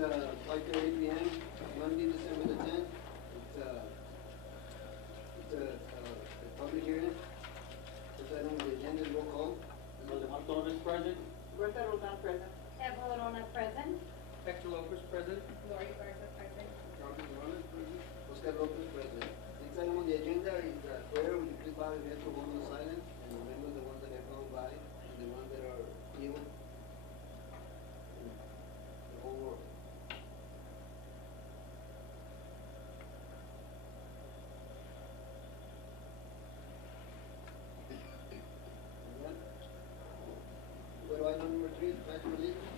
5:30 p.m. Monday, December the 10th. It's a public hearing. First item on the agenda is roll call. Waldemar Torres present. Bertha Rodan present. Deborah Lorona present. Hector Lopez present. Lori Garza present. Robert Morales present. Oscar Lopez present. Next item on the agenda is prayer. Would you please bow your head for one minute silence and remember the ones that have gone by and the ones that are ill in the whole world. Go to item number 3, pledge of allegiance.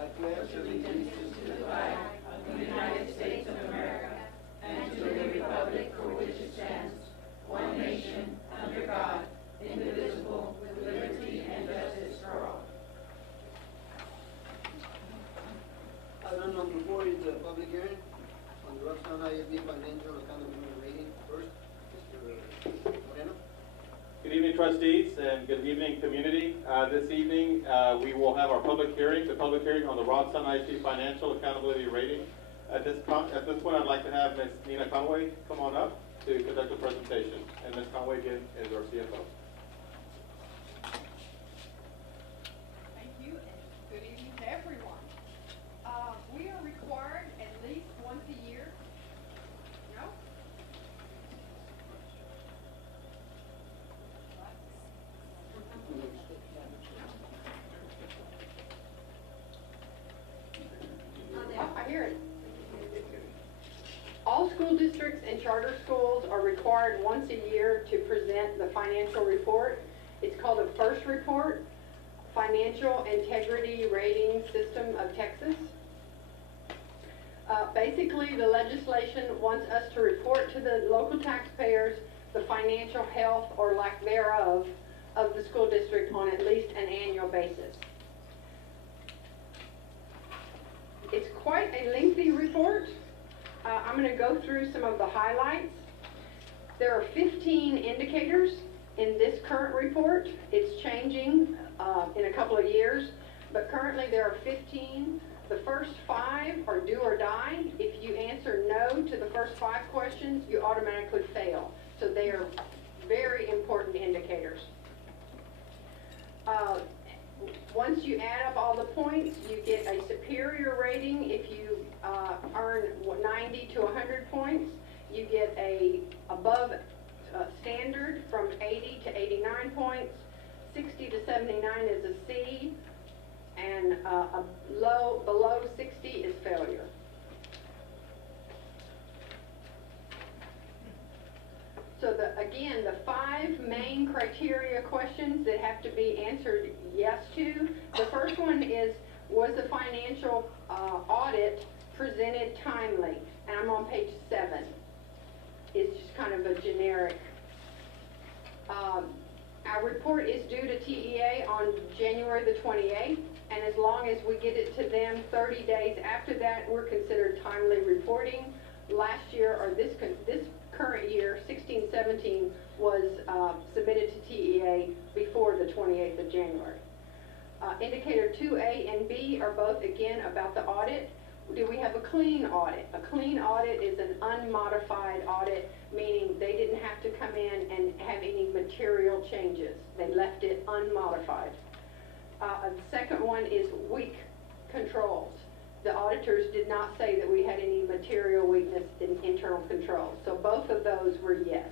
I pledge allegiance to the flag of the United States of America and to the republic for which it stands, one nation, under God, indivisible, with liberty and justice for all. Item number 4 is a public hearing on the Roxanne ISD financial accountability rating. First, Mr. Moreno. Good evening, trustees, and good evening, community. This evening, we will have our public hearing, the public hearing on the Rod Sun ISD Financial Accountability Rating. At this point, I'd like to have Ms. Nina Conway come on up to conduct a presentation. And Ms. Conway, again, is our CFO. Thank you, and good evening to everyone. We are required at least once a year. No? Oh, I hear it. All school districts and charter schools are required once a year to present the financial report. It's called a FIRST report, Financial Integrity Rating System of Texas. Basically, the legislation wants us to report to the local taxpayers the financial health or lack thereof of the school district on at least an annual basis. It's quite a lengthy report. I'm going to go through some of the highlights. There are 15 indicators in this current report. It's changing in a couple of years, but currently there are 15. The first 5 are do or die. If you answer no to the first 5 questions, you automatically fail. So they are very important indicators. Once you add up all the points, you get a superior rating. If you earn 90 to 100 points, you get a above standard from 80 to 89 points. 60 to 79 is a C, and below 60 is failure. So again, the 5 main criteria questions that have to be answered yes to. The first one is, was the financial audit presented timely? And I'm on page 7. It's just kind of a generic. Our report is due to TEA on January the 28th, and as long as we get it to them 30 days after that, we're considered timely reporting. Last year, or this current year, 16-17, was submitted to TEA before the 28th of January. Indicator 2A and B are both, again, about the audit. Do we have a clean audit? A clean audit is an unmodified audit, meaning they didn't have to come in and have any material changes. They left it unmodified. The second one is weak controls. The auditors did not say that we had any material weakness in internal controls. So both of those were yes.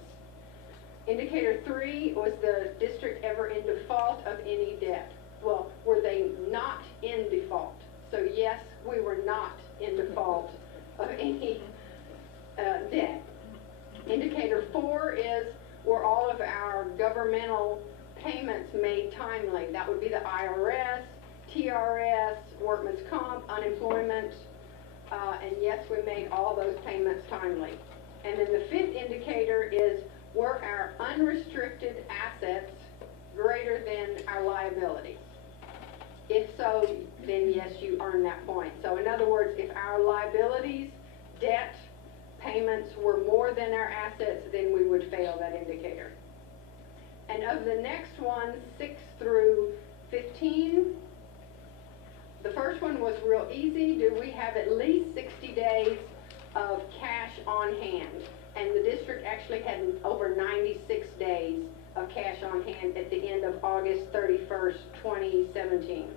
Indicator 3, was the district ever in default of any debt? Well, were they not in default? So yes, we were not in default of any debt. Indicator 4 is, were all of our governmental payments made timely? That would be the IRS, TRS, workman's comp, unemployment, and yes, we made all those payments timely. And then the 5th indicator is, were our unrestricted assets greater than our liabilities? If so, then yes, you earn that point. So in other words, if our liabilities, debt, payments were more than our assets, then we would fail that indicator. And of the next ones, 6 through 15, The first one was real easy. Do we have at least 60 days of cash on hand? And the district actually had over 96 days of cash on hand at the end of August 31st, 2017.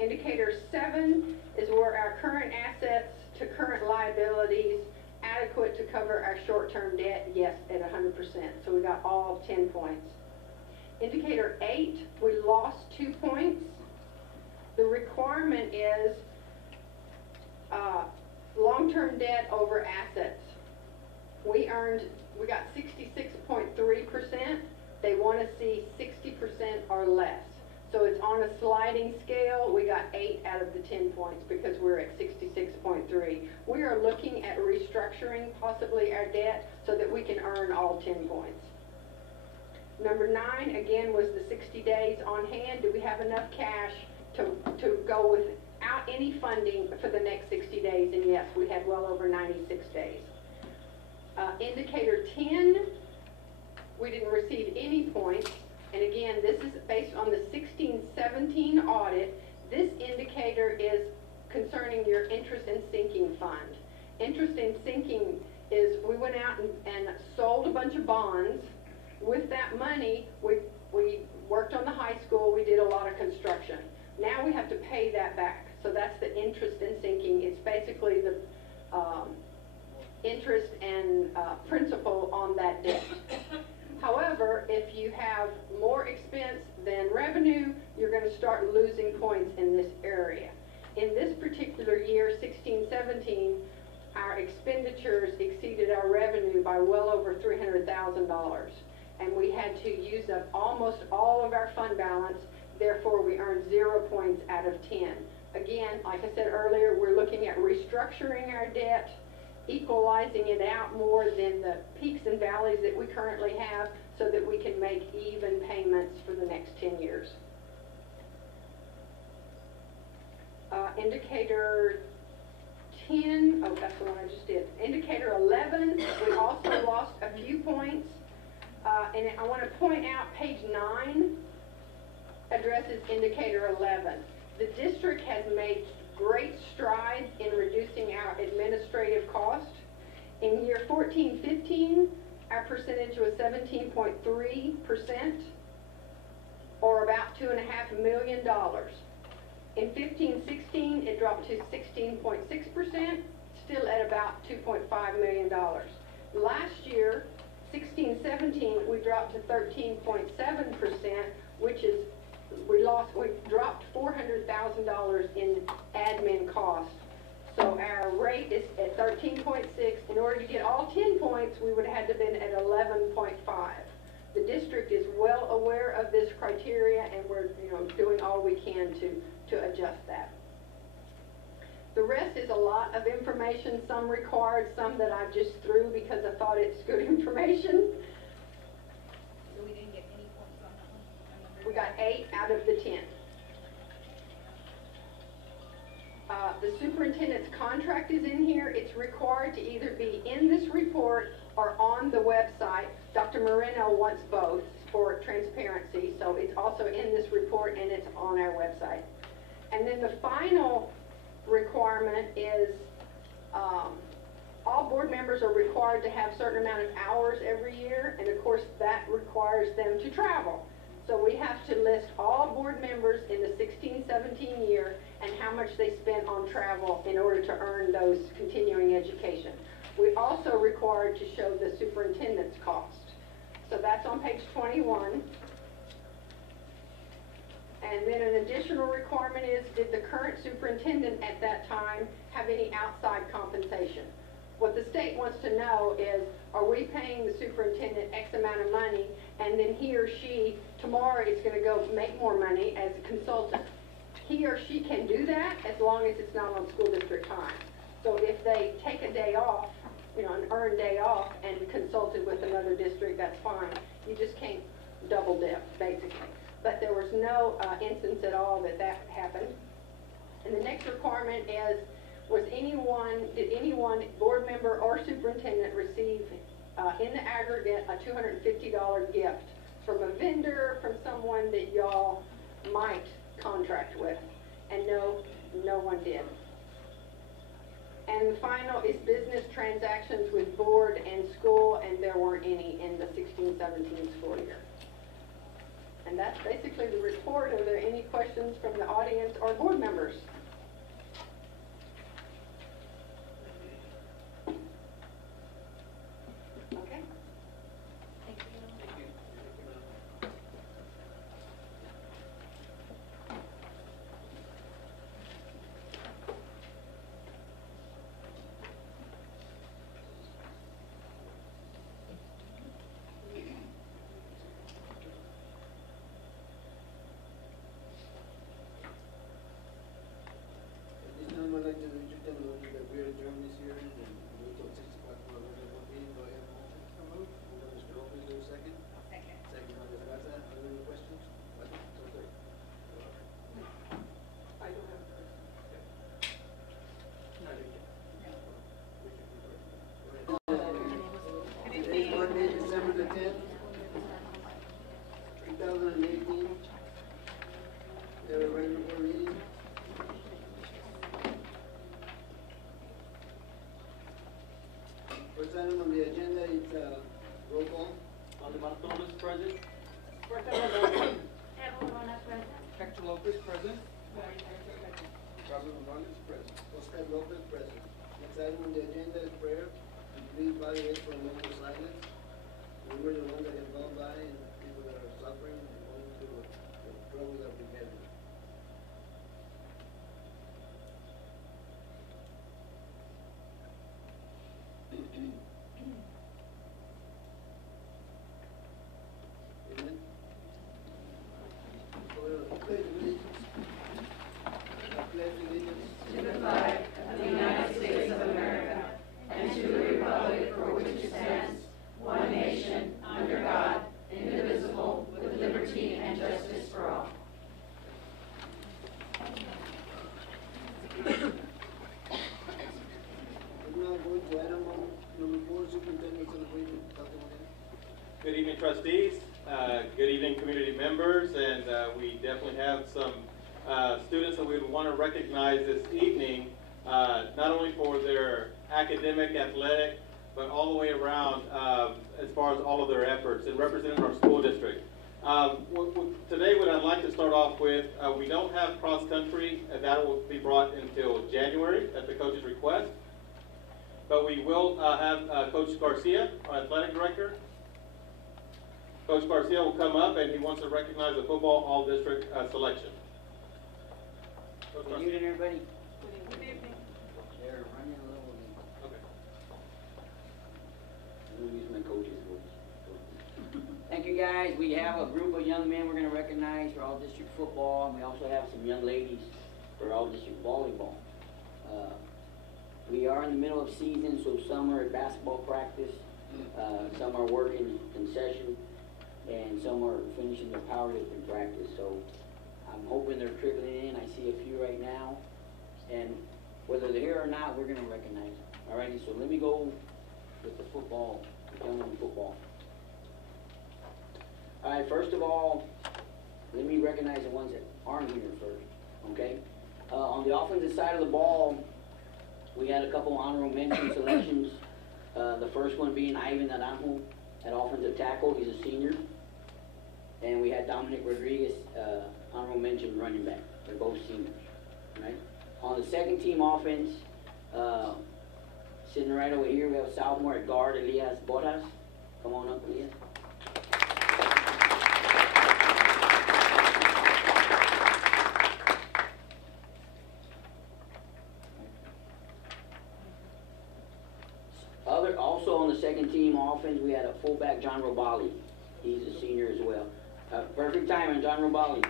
Indicator 7 is where our current assets to current liabilities adequate to cover our short-term debt, yes, at 100%. So we got all 10 points. Indicator 8, we lost 2 points. The requirement is long-term debt over assets. We got 66.3%. They want to see 60% or less. So it's on a sliding scale. We got 8 out of the 10 points because we're at 66.3. We are looking at restructuring possibly our debt so that we can earn all 10 points. Number 9, again, was the 60 days on hand. Do we have enough cash to go without any funding for the next 60 days? And yes, we had well over 96 days. Indicator 10, we didn't receive any points. And again, this is based on the 16-17 audit. This indicator is concerning your interest and sinking fund. Interest and sinking is we went out and sold a bunch of bonds. With that money, we worked on the high school. We did a lot of construction. Now we have to pay that back. So that's the interest and sinking. It's basically the interest and principal on that debt. However, if you have more expense than revenue, you're going to start losing points in this area. In this particular year, 16-17, our expenditures exceeded our revenue by well over $300,000. And we had to use up almost all of our fund balance. Therefore, we earned 0 points out of 10. Again, like I said earlier, we're looking at restructuring our debt, equalizing it out more than the peaks and valleys that we currently have so that we can make even payments for the next 10 years. Indicator 10, oh, that's the one I just did. Indicator 11, we also lost a few points. And I want to point out page 9 addresses indicator 11. The district has made great strides in reducing our administrative cost. In year 14-15, our percentage was 17.3%, or about $2.5 million. In 15-16, it dropped to 16.6%, still at about $2.5 million. Last year, 16-17, we dropped to 13.7%, which is we dropped $400,000 in admin costs. So our rate is at 13.6. In order to get all 10 points, we would have had to been at 11.5. The district is well aware of this criteria, and we're doing all we can to adjust that. The rest is a lot of information, some required, some that I just threw because I thought it's good information. So we didn't get any points on that one? We got 8 out of the 10. The superintendent's contract is in here. It's required to either be in this report or on the website. Dr. Moreno wants both for transparency, so it's also in this report and it's on our website. And then the final requirement is all board members are required to have a certain amount of hours every year, and of course that requires them to travel. So we have to list all board members in the 16-17 year and how much they spent on travel in order to earn those continuing education. We also required to show the superintendent's cost. So that's on page 21. And then an additional requirement is, did the current superintendent at that time have any outside compensation? What the state wants to know is, are we paying the superintendent X amount of money, and then he or she tomorrow is going to go make more money as a consultant? He or she can do that as long as it's not on school district time. So if they take a day off, an earned day off, and consulted with another district, that's fine. You just can't double dip, basically. But there was no instance at all that happened. And the next requirement is, did anyone, board member or superintendent, receive in the aggregate a $250 gift from a vendor, from someone that y'all might contract with? And no, No one did. And the final is business transactions with board and school, and there weren't any in the 16-17 school year. And that's basically the report. Are there any questions from the audience or board members? Okay. Thank you. At this time, I'd like to entertain a motion that we adjourn this hearing and move till 6 o'clock for a regular meeting. Do I have a motion? Moved by Mr. Lopez, do I have a second? Second. Second by Ms. Garza. Are there any questions? Questions? So, sir. I don't have. Today is Monday, December the 10th, 2018. We have a regular board meeting. First item on the agenda is roll call. Alderman Thomas, present. Hector Lopez, present. Robert Morales, present. Oscar Lopez, present. Next item on the agenda is prayer. Please bow your heads for a moment of silence. Remember the ones that have gone by and people that are suffering and going through the trouble that we've had. Amen. For the pledge of allegiance. I pledge allegiance To the flag of the United States of America and to the republic for which it stands, one nation, under God, indivisible, with liberty and justice for all. We're now going to item number 4, superintendent celebration. Dr. Moreno. Good evening, trustees. Good evening, community members, and we definitely have some students that we would want to recognize this evening, not only for their academic, athletic, but all the way around as far as all of their efforts in representing our school district. Today, what I'd like to start off with, we don't have cross-country, and that will be brought until January at the coach's request. But we will have Coach Garcia, our athletic director. Coach Garcia will come up and he wants to recognize the football all-district selection. Coach Good Garcia. evening, everybody. Good evening. They're running a little late. Okay. I'm gonna use my coach's voice. Thank you, guys. We have a group of young men we're gonna recognize for all-district football, and we also have some young ladies for all-district volleyball. We are in the middle of season, so some are at basketball practice, some are working concession, and some are finishing their powerlifting practice. So I'm hoping they're trickling in. I see a few right now, and whether they're here or not, we're gonna recognize them. Alrighty, so let me go with the football, young women football. Alright, first of all, let me recognize the ones that aren't here first, okay? On the offensive side of the ball, we had a couple honorable mention selections. The first one being Ivan Naranjo at offensive tackle, he's a senior. And we had Dominic Rodriguez, honorable mention running back. They're both seniors, right? On the second team offense, sitting right over here, we have sophomore at guard, Elias Boras. Come on up, Elias. Also on the second team offense, we had a fullback, John Robali. He's a senior as well. Perfect timing, John Robali.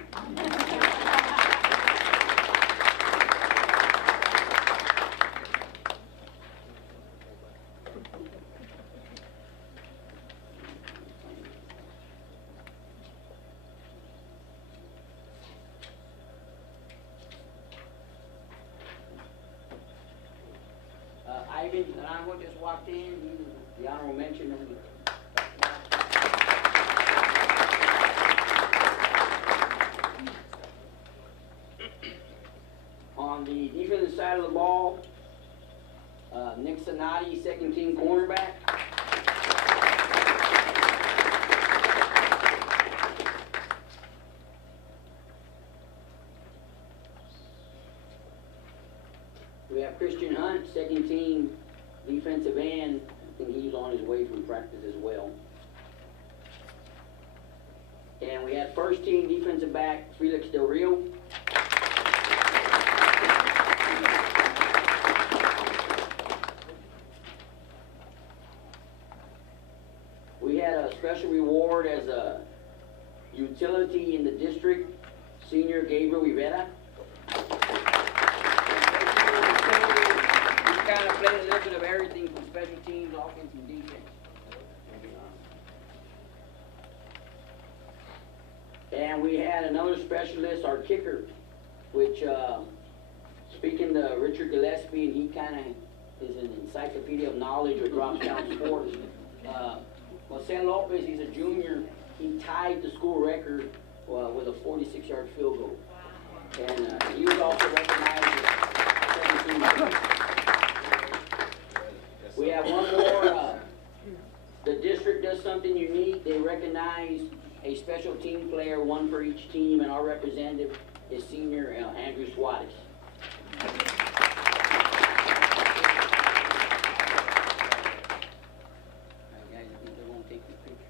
Ivan Naranjo just walked in. He's the honorable mention of the on the side of the ball, Nick Sonati, second team cornerback. We have Christian Hunt, second team defensive end. I think he's on his way from practice as well. And we have first team defensive back, Felix Del Rio. We had a special reward as a utility in the district, senior Gabriel Rivera. He kind of played a little bit of everything from special teams, offense, and defense. And we had another specialist, our kicker, which, speaking to Richard Gillespie, and he kind of is an encyclopedia of knowledge with Robstown sports. Jose Lopez, he's a junior. He tied the school record with a 46-yard field goal. And he was also recognized as 17. We have one more. The district does something unique. They recognize a special team player, one for each team, and our representative is senior Andrew Suarez. Guys, I think they're going to take the picture.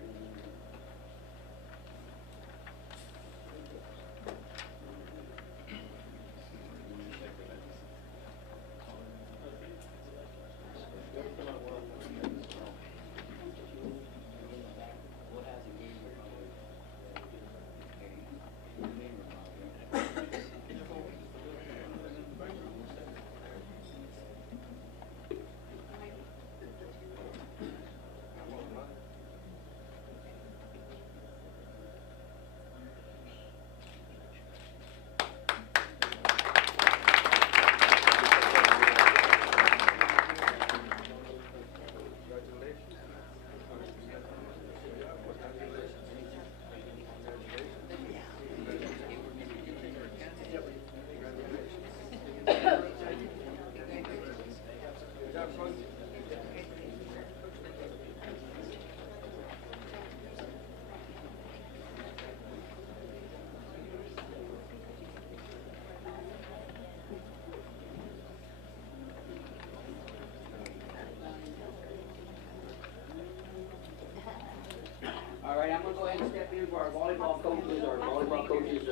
All right, I'm going to go ahead and step in for our volleyball coaches. Our volleyball coaches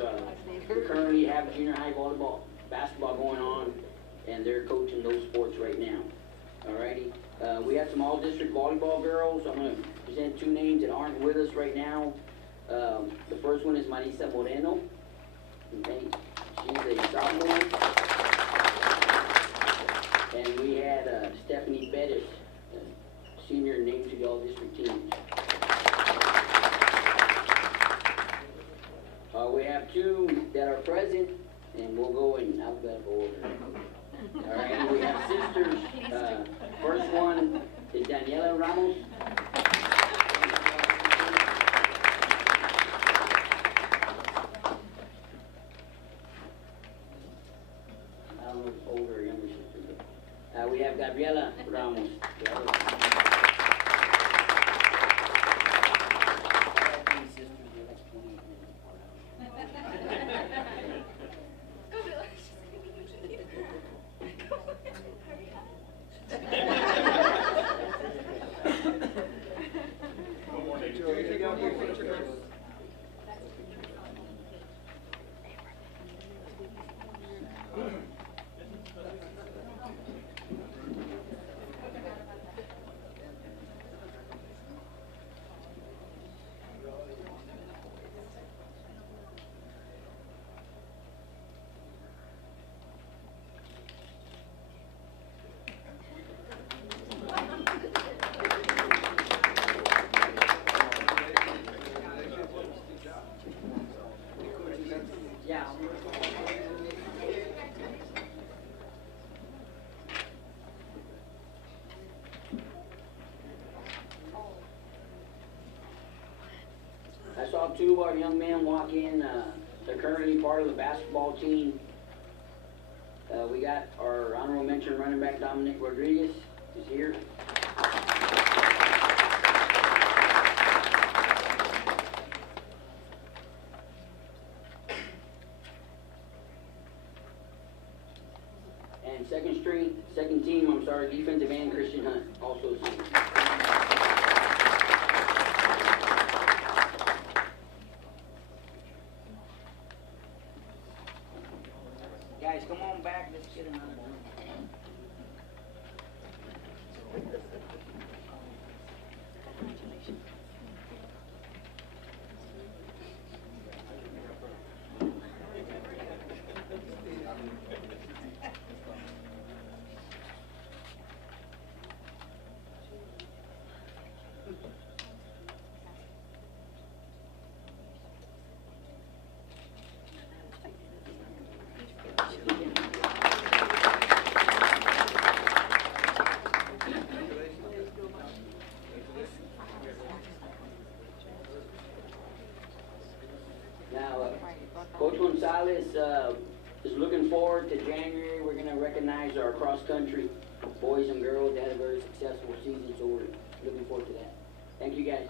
currently have junior high volleyball, basketball going on, and they're coaching those sports right now. All righty. We have some all-district volleyball girls. I'm going to present two names that aren't with us right now. The first one is Marisa Moreno. Okay. She's a sophomore. And we had Stephanie Bettis, senior, named to the all-district teams. We have two that are present, and we'll go in alphabetical order. All right, we have sisters. First one is Daniela Ramos. I don't know if it's older or younger sister. But, we have Gabriela Ramos. I saw two of our young men walk in. They're currently part of the basketball team. We got our honorable mention running back Dominic Rodriguez is here. And second team, defensive end Christian Hunt, also a senior. Guys, come on back, let's get another one. Now, Coach Gonzalez is looking forward to January. We're going to recognize our cross-country boys and girls. They had a very successful season, so we're looking forward to that. Thank you, guys.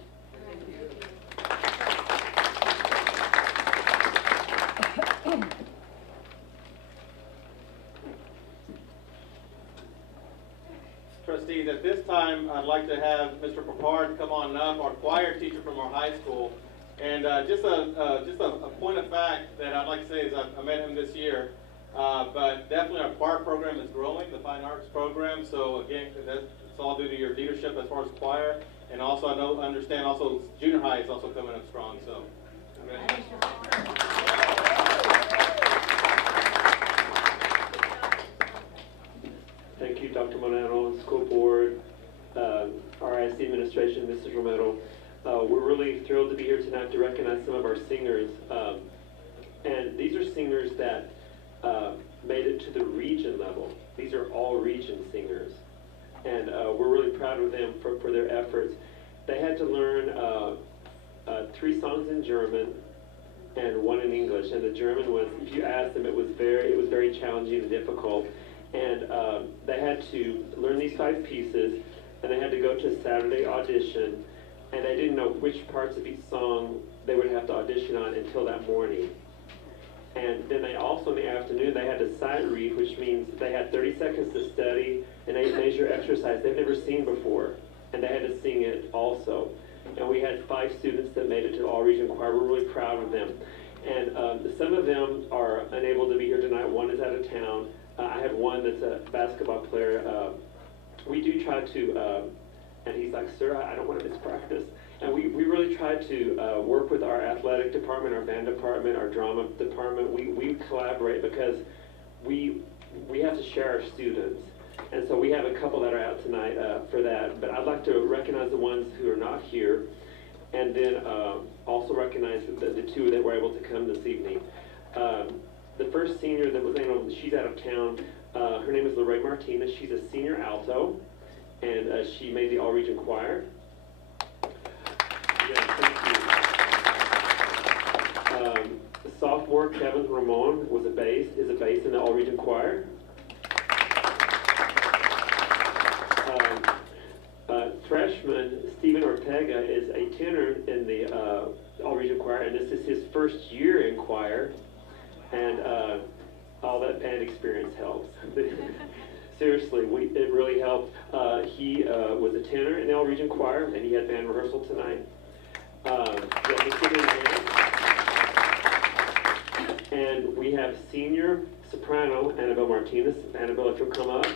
Trustees, at this time, I'd like to have Mr. Papard come on up, our choir teacher from our high school. And just a point of fact that I'd like to say is I met him this year, but definitely our choir program is growing, the Fine Arts program. So again, that's all due to your leadership as far as choir, and also I understand also junior high is also coming up strong. So. Thank you, Dr. Monano, school board, RIC administration, Mrs. Romero. We're really thrilled to be here tonight to recognize some of our singers. And these are singers that made it to the region level. These are all region singers. And we're really proud of them for their efforts. They had to learn 3 songs in German and 1 in English. And the German was, if you asked them, it was very challenging and difficult. And they had to learn these 5 pieces, and they had to go to a Saturday audition. And they didn't know which parts of each song they would have to audition on until that morning. And then they also, in the afternoon, they had to sight read, which means they had 30 seconds to study and a major exercise they've never seen before. And they had to sing it also. And we had 5 students that made it to the all-region choir. We're really proud of them. And some of them are unable to be here tonight. One is out of town. I have one that's a basketball player. We do try to... and he's like, sir, I don't want to miss practice. And we really try to work with our athletic department, our band department, our drama department. We collaborate because we have to share our students. And so we have a couple that are out tonight for that. But I'd like to recognize the ones who are not here, and then also recognize the 2 that were able to come this evening. The first senior that was, she's out of town. Her name is Lorraine Martinez. She's a senior alto. And she made the all-region choir. Yes, thank you. Sophomore Kevin Ramon is a bass in the all-region choir. Freshman Stephen Ortega is a tenor in the all-region choir, and this is his first year in choir. And all that band experience helps. Seriously, it really helped. He was a tenor in the all-region choir, and he had band rehearsal tonight. And we have senior soprano Annabelle Martinez. Annabelle, if you'll come up.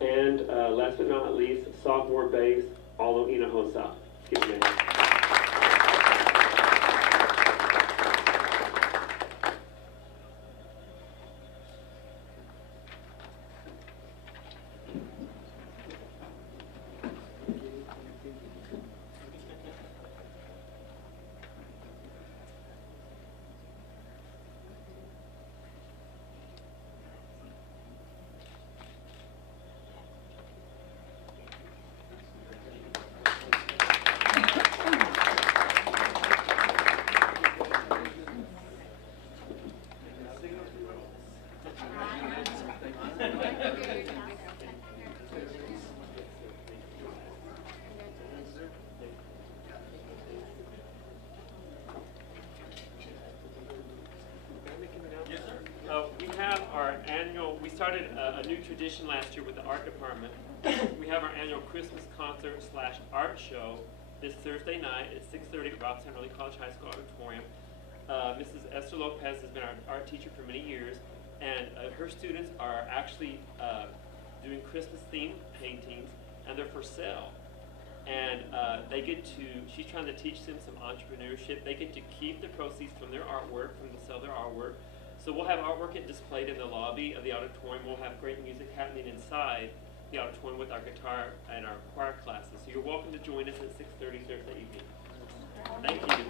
And last but not least, sophomore bass, Aldo Hinojosa. Give me a hand. our annual, we started a new tradition last year with the art department. We have our annual Christmas concert / art show this Thursday night at 6:30 at Robstown Early College High School Auditorium. Mrs. Esther Lopez has been our art teacher for many years, and her students are actually doing Christmas-themed paintings, and they're for sale. And they get to, she's trying to teach them some entrepreneurship. They get to keep the proceeds from their artwork, from the sell their artwork. So we'll have artwork displayed in the lobby of the auditorium. We'll have great music happening inside the auditorium with our guitar and our choir classes. So you're welcome to join us at 6:30 Thursday evening. Thank you.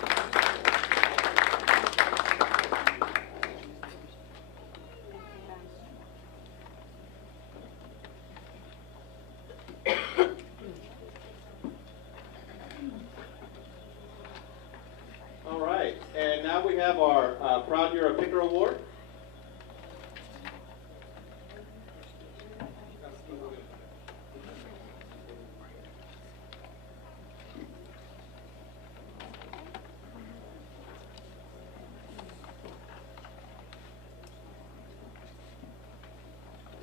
All right, and now we have our Proud Hero Picker Award.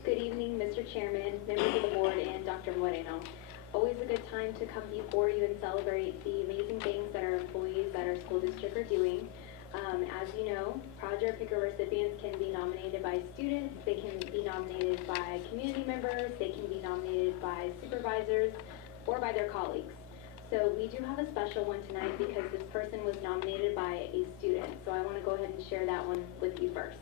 Good evening, Mr. Chairman, members of the board, and Dr. Moreno. Always a good time to come before you and celebrate the amazing things that our employees at our school district are doing. As you know, Proud Hero Picker recipients can be nominated by students, they can be nominated by community members, they can be nominated by supervisors, or by their colleagues. So we do have a special one tonight because this person was nominated by a student. So I want to go ahead and share that one with you first.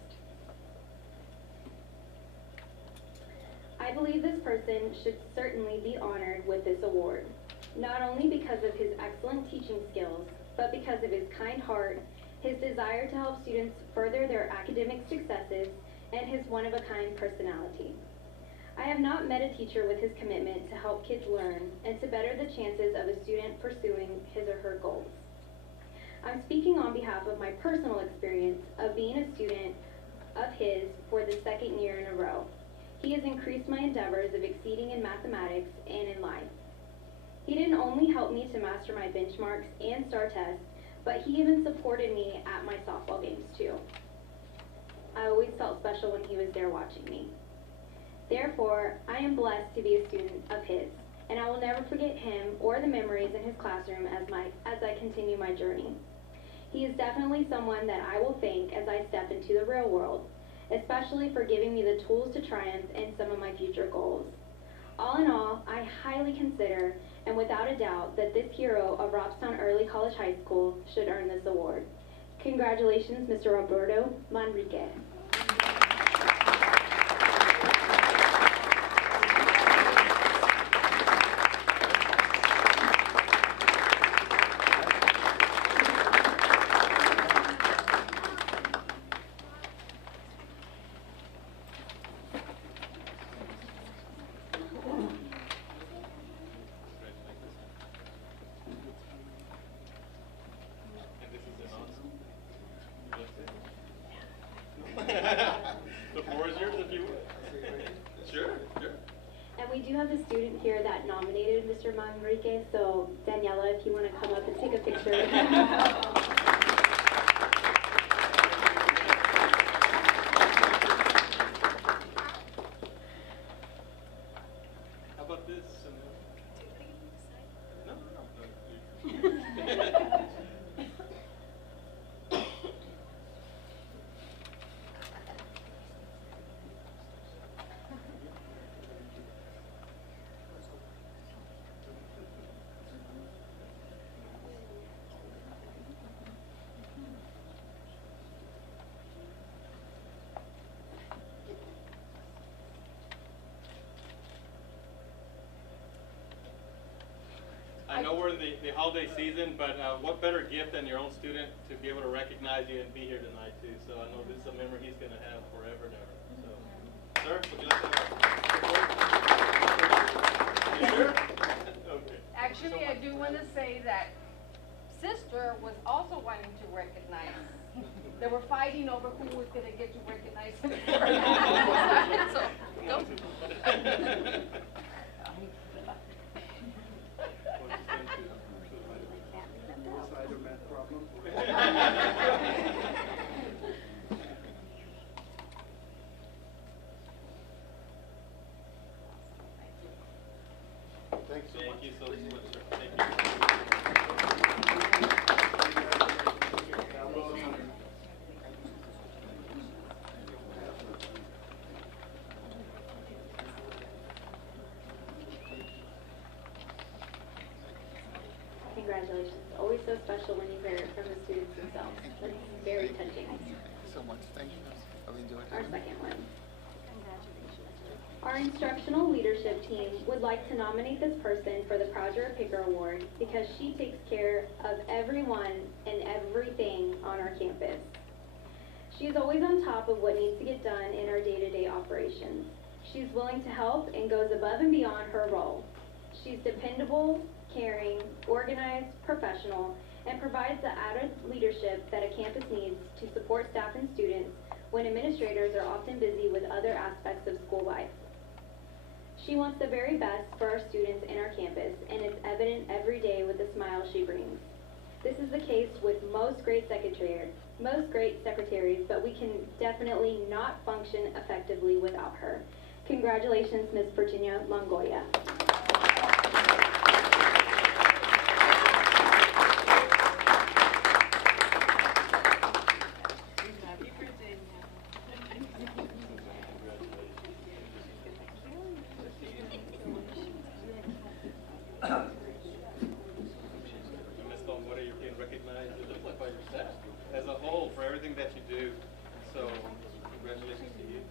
I believe this person should certainly be honored with this award, not only because of his excellent teaching skills, but because of his kind heart, his desire to help students further their academic successes, and his one-of-a-kind personality. I have not met a teacher with his commitment to help kids learn and to better the chances of a student pursuing his or her goals. I'm speaking on behalf of my personal experience of being a student of his for the second year in a row. He has increased my endeavors of exceeding in mathematics and in life. He didn't only help me to master my benchmarks and STAR tests, but he even supported me at my softball games too. I always felt special when he was there watching me. Therefore, I am blessed to be a student of his, and I will never forget him or the memories in his classroom as I continue my journey. He is definitely someone that I will thank as I step into the real world, especially for giving me the tools to triumph in some of my future goals. All in all, I highly consider, and without a doubt, that this hero of Robstown Early College High School should earn this award. Congratulations, Mr. Roberto Manrique. The floor is yours if you would. Sure, sure. And we do have a student here that nominated Mr. Manrique, so Daniela, if you want to come up and take a picture with him. How about this? No. I know we're in the holiday season, but what better gift than your own student to be able to recognize you and be here tonight too. So I know this is a memory he's going to have forever and ever. So, sir, would you like to? You sure? Okay. Actually, I do want to say that sister was also wanting to recognize. They were fighting over who was going to get to recognize him first. So, go. Thank you so much, sir. Thank you. Congratulations. It's always so special when you hear it from the students themselves. That's very touching. So much. Thank you. I've enjoyed it. Our second one. Our instructional leadership team would like to nominate this person for the Proud Picker Award because she takes care of everyone and everything on our campus. She is always on top of what needs to get done in our day-to-day operations. She's willing to help and goes above and beyond her role. She's dependable, caring, organized, professional, and provides the added leadership that a campus needs to support staff and students when administrators are often busy with other aspects of school life. She wants the very best for our students and our campus, and it's evident every day with the smile she brings. This is the case with most great secretaries, but we can definitely not function effectively without her. Congratulations, Ms. Virginia Longoya. Ms. Longoria, you're being recognized by your staff as a whole for everything that you do. So, congratulations to you.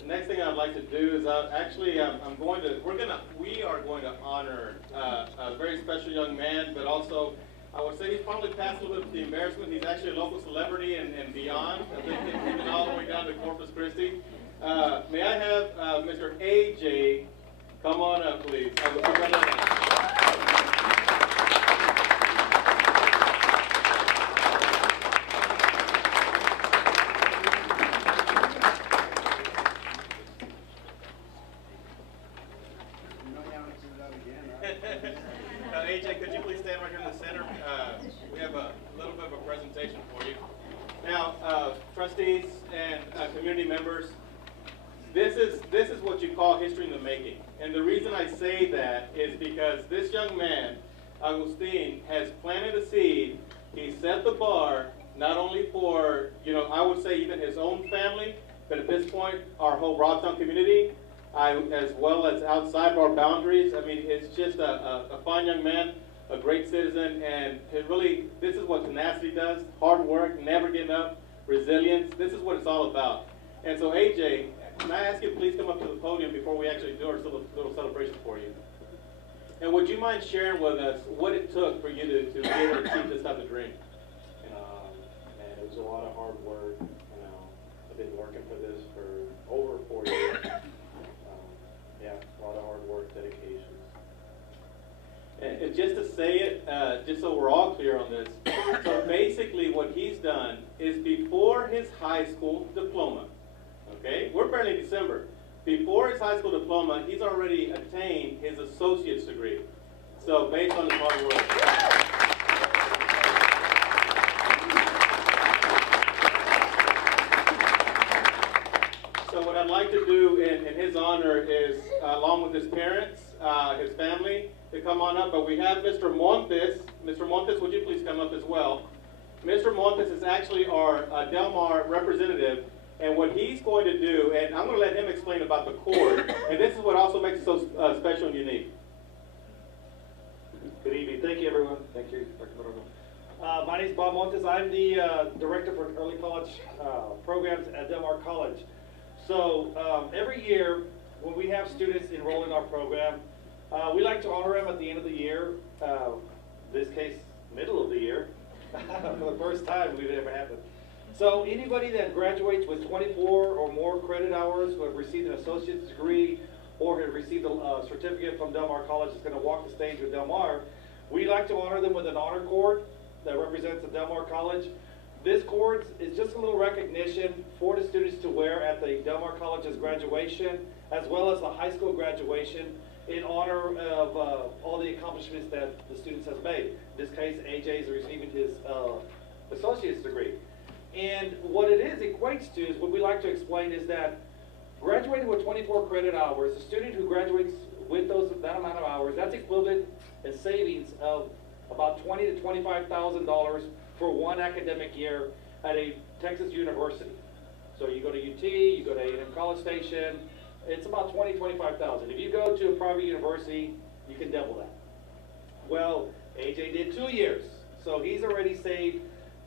The next thing I'd like to do is we are going to honor a very special young man, but also I would say he's probably past a little bit of the embarrassment. He's actually a local celebrity and beyond. I think he's been all the way down to Corpus Christi. May I have Mr. AJ come on up, please? AJ, could you please stand right here in the center? We have a little bit of a presentation for you. Now, trustees and community members, this is what you call history in the making. And the reason I say that is because this young man, Agustin, has planted a seed. He set the bar not only for, I would say even his own family, but at this point, our whole Robstown community, as well as outside of our boundaries. I mean, it's just a fine young man, a great citizen, and this is what tenacity does. Hard work, never giving up, resilience. This is what it's all about. And so, AJ, can I ask you to please come up to the podium before we actually do our little celebration for you? And would you mind sharing with us what it took for you to be able to achieve this type of dream? And it was a lot of hard work. I've been working for this for over 4 years. A lot of hard work, dedication. And just to say it, just so we're all clear on this, so basically what he's done is before his high school diploma, okay, we're barely in December, before his high school diploma, he's already attained his associate's degree. So based on his hard work. So what I'd like to do in his honor is, along with his parents, his family, to come on up. But we have Mr. Montes. Mr. Montes, would you please come up as well? Mr. Montes is actually our Del Mar representative, and what he's going to do, and I'm going to let him explain about the cord, and this is what also makes it so special and unique. Good evening. Thank you, everyone. Thank you, Dr. Moreno. My name is Bob Montes. I'm the Director for Early College Programs at Del Mar College. So every year, when we have students enroll in our program, we like to honor them at the end of the year, this case, middle of the year, for the first time we've ever happened. So anybody that graduates with 24 or more credit hours, who have received an associate's degree, or have received a certificate from Del Mar College is going to walk the stage with Del Mar, we like to honor them with an honor cord that represents the Del Mar College. This cord is just a little recognition for the students to wear at the Del Mar College's graduation, as well as the high school graduation, in honor of all the accomplishments that the students have made. In this case, AJ is receiving his associate's degree. And what it is equates to is what we like to explain is that graduating with 24 credit hours, a student who graduates with that amount of hours, that's equivalent in savings of about $20,000 to $25,000 for one academic year at a Texas university. So you go to UT, you go to A&M College Station, it's about $20,000 to $25,000. If you go to a private university, you can double that. Well, AJ did 2 years, so he's already saved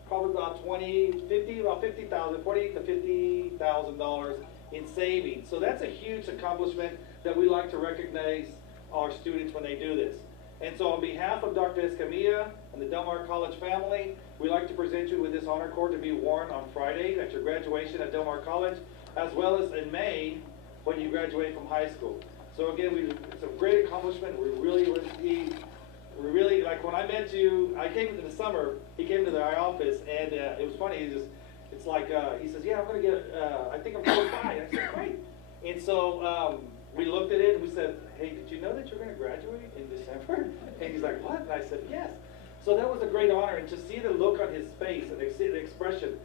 probably about $50,000 to $50,000 in savings. So that's a huge accomplishment that we like to recognize our students when they do this. And so on behalf of Dr. Escamilla and the Del Mar College family, we'd like to present you with this honor cord to be worn on Friday at your graduation at Del Mar College, as well as in May when you graduate from high school. So again, it's a great accomplishment. We really, like when I met you, I came in the summer, he came to our office, and it was funny, he says, yeah, I'm going to get, I think I'm going to buy. And I said, great. And so we looked at it and we said, hey, did you know that you're going to graduate in December? And he's like, what? And I said, yes. So that was a great honor, and to see the look on his face and the expression,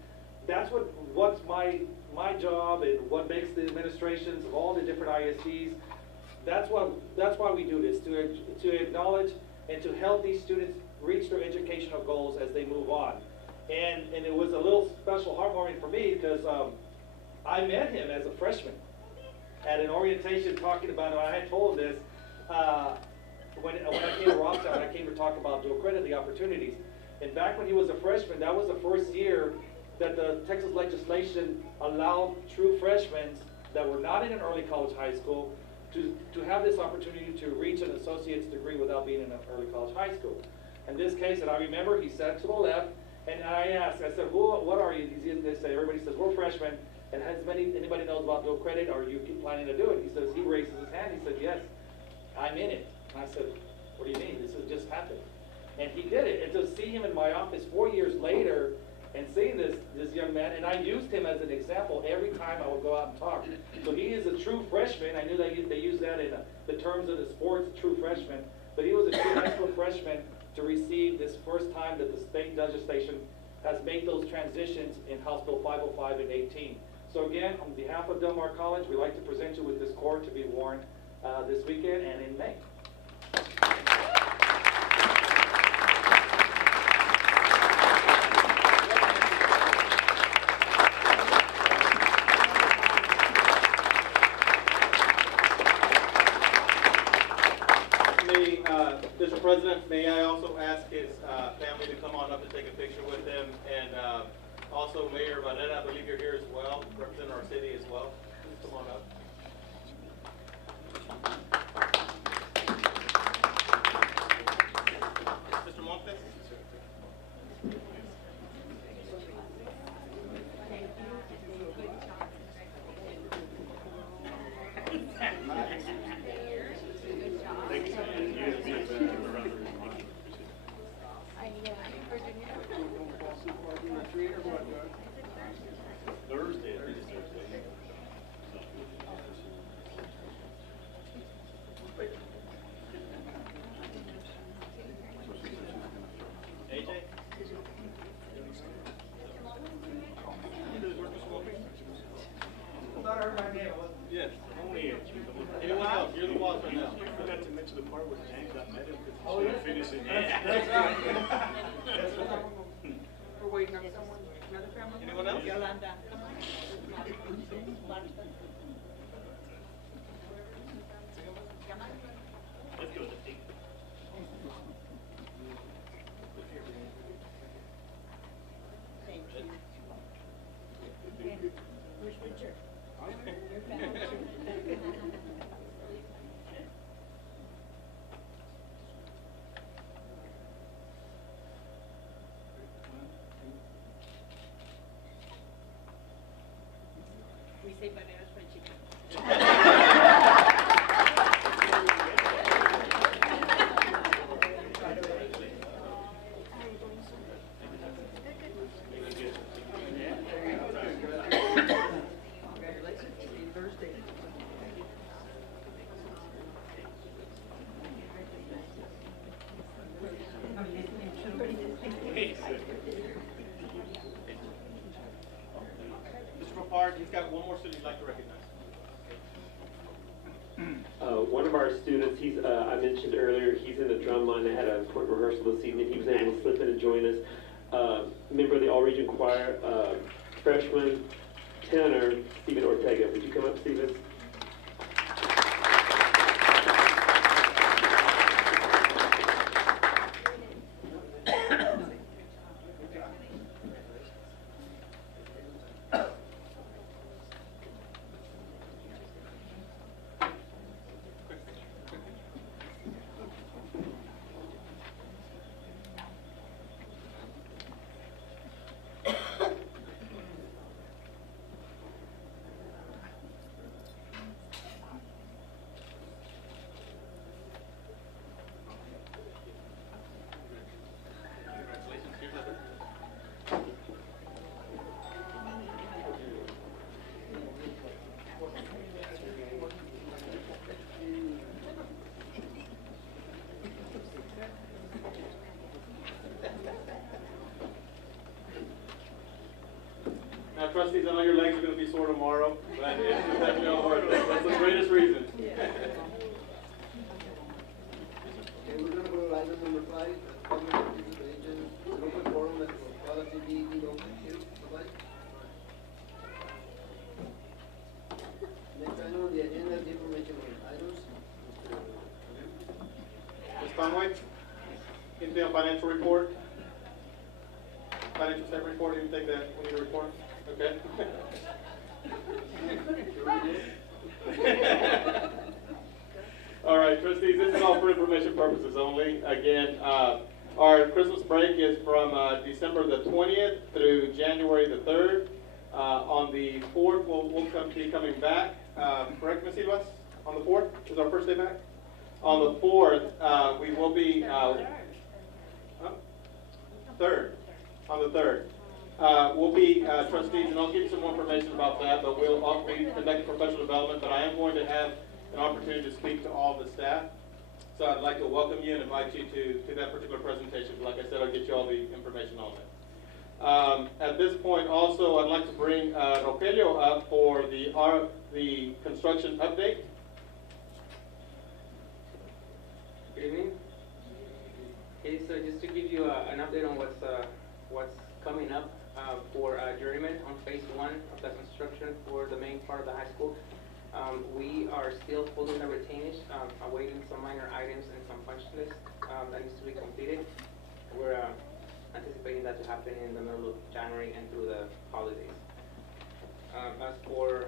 that's what's my job and what makes the administrations of all the different ISDs, that's why we do this, to acknowledge and to help these students reach their educational goals as they move on. And it was a little special heartwarming for me because I met him as a freshman at an orientation talking about, and I had told him this, when I came to Robstown, I came to talk about dual credit, the opportunities. And back when he was a freshman, that was the first year that the Texas legislation allowed true freshmen that were not in an early college high school to have this opportunity to reach an associate's degree without being in an early college high school. In this case, and I remember he sat to the left, and I asked, I said, well, what are you? They say, everybody says, we're freshmen, and anybody knows about dual credit, or are you planning to do it? He raises his hand, he said, yes, I'm in it. And I said, what do you mean? This has just happened. And he did it. And to see him in my office 4 years later, and seeing this young man, and I used him as an example every time I would go out and talk. So he is a true freshman. I knew they use that in the terms of the sports, true freshman. But he was a true high school freshman to receive this first time that the state legislation has made those transitions in House Bill 505 and 18. So again, on behalf of Del Mar College, we'd like to present you with this cord to be worn this weekend and in May. Mr. President, may I also ask his family to come on up and take a picture with him, and also Mayor Vanetta, I believe you're here as well, representing our city as well. Please come on up. Mr. Montes? Thursday. AJ? I thought I heard my name. Yes. Anyone else? You're the boss right now. I forgot to mention the part where Jane got met him because Oh, she yeah. was finishing. That's right. That's right. We're waiting. one more student you'd like to recognize? One of our students, I mentioned earlier, he's in the drum line. I had an important rehearsal this evening. He was able to slip in and join us. Member of the All-Region Choir, freshman tenor, Stephen Ortega. Would you come up, Stephen? Now, trustees, I know your legs are going to be sore tomorrow, but it's definitely all worth it. That's the greatest reason. Okay, we're gonna go to item number 5, public participation, an open forum that will policy be open here, bye-bye. Next item on the agenda is information on items. Ms. Conway, anything on financial report? Financial statement report, anything that we need to report? Okay. All right, trustees, this is all for information purposes only. Again, our Christmas break is from December the 20th through January the 3rd. On the 4th, we'll be coming back. Correct, Ms. Ivas? On the 4th is our first day back? On the 4th, we will be... Third. On the 3rd. We'll be trustees, and I'll give you some more information about that, but we'll be conducting professional development, but I am going to have an opportunity to speak to all the staff. So I'd like to welcome you and invite you to that particular presentation. Like I said, I'll get you all the information on that. At this point also, I'd like to bring Rogelio up for the construction update. Good evening. Okay, so just to give you an update on what's coming up for journeyman on phase 1 of the construction for the main part of the high school. We are still pulling the retainage, awaiting some minor items and some punch list that needs to be completed. We're anticipating that to happen in the middle of January and through the holidays. As for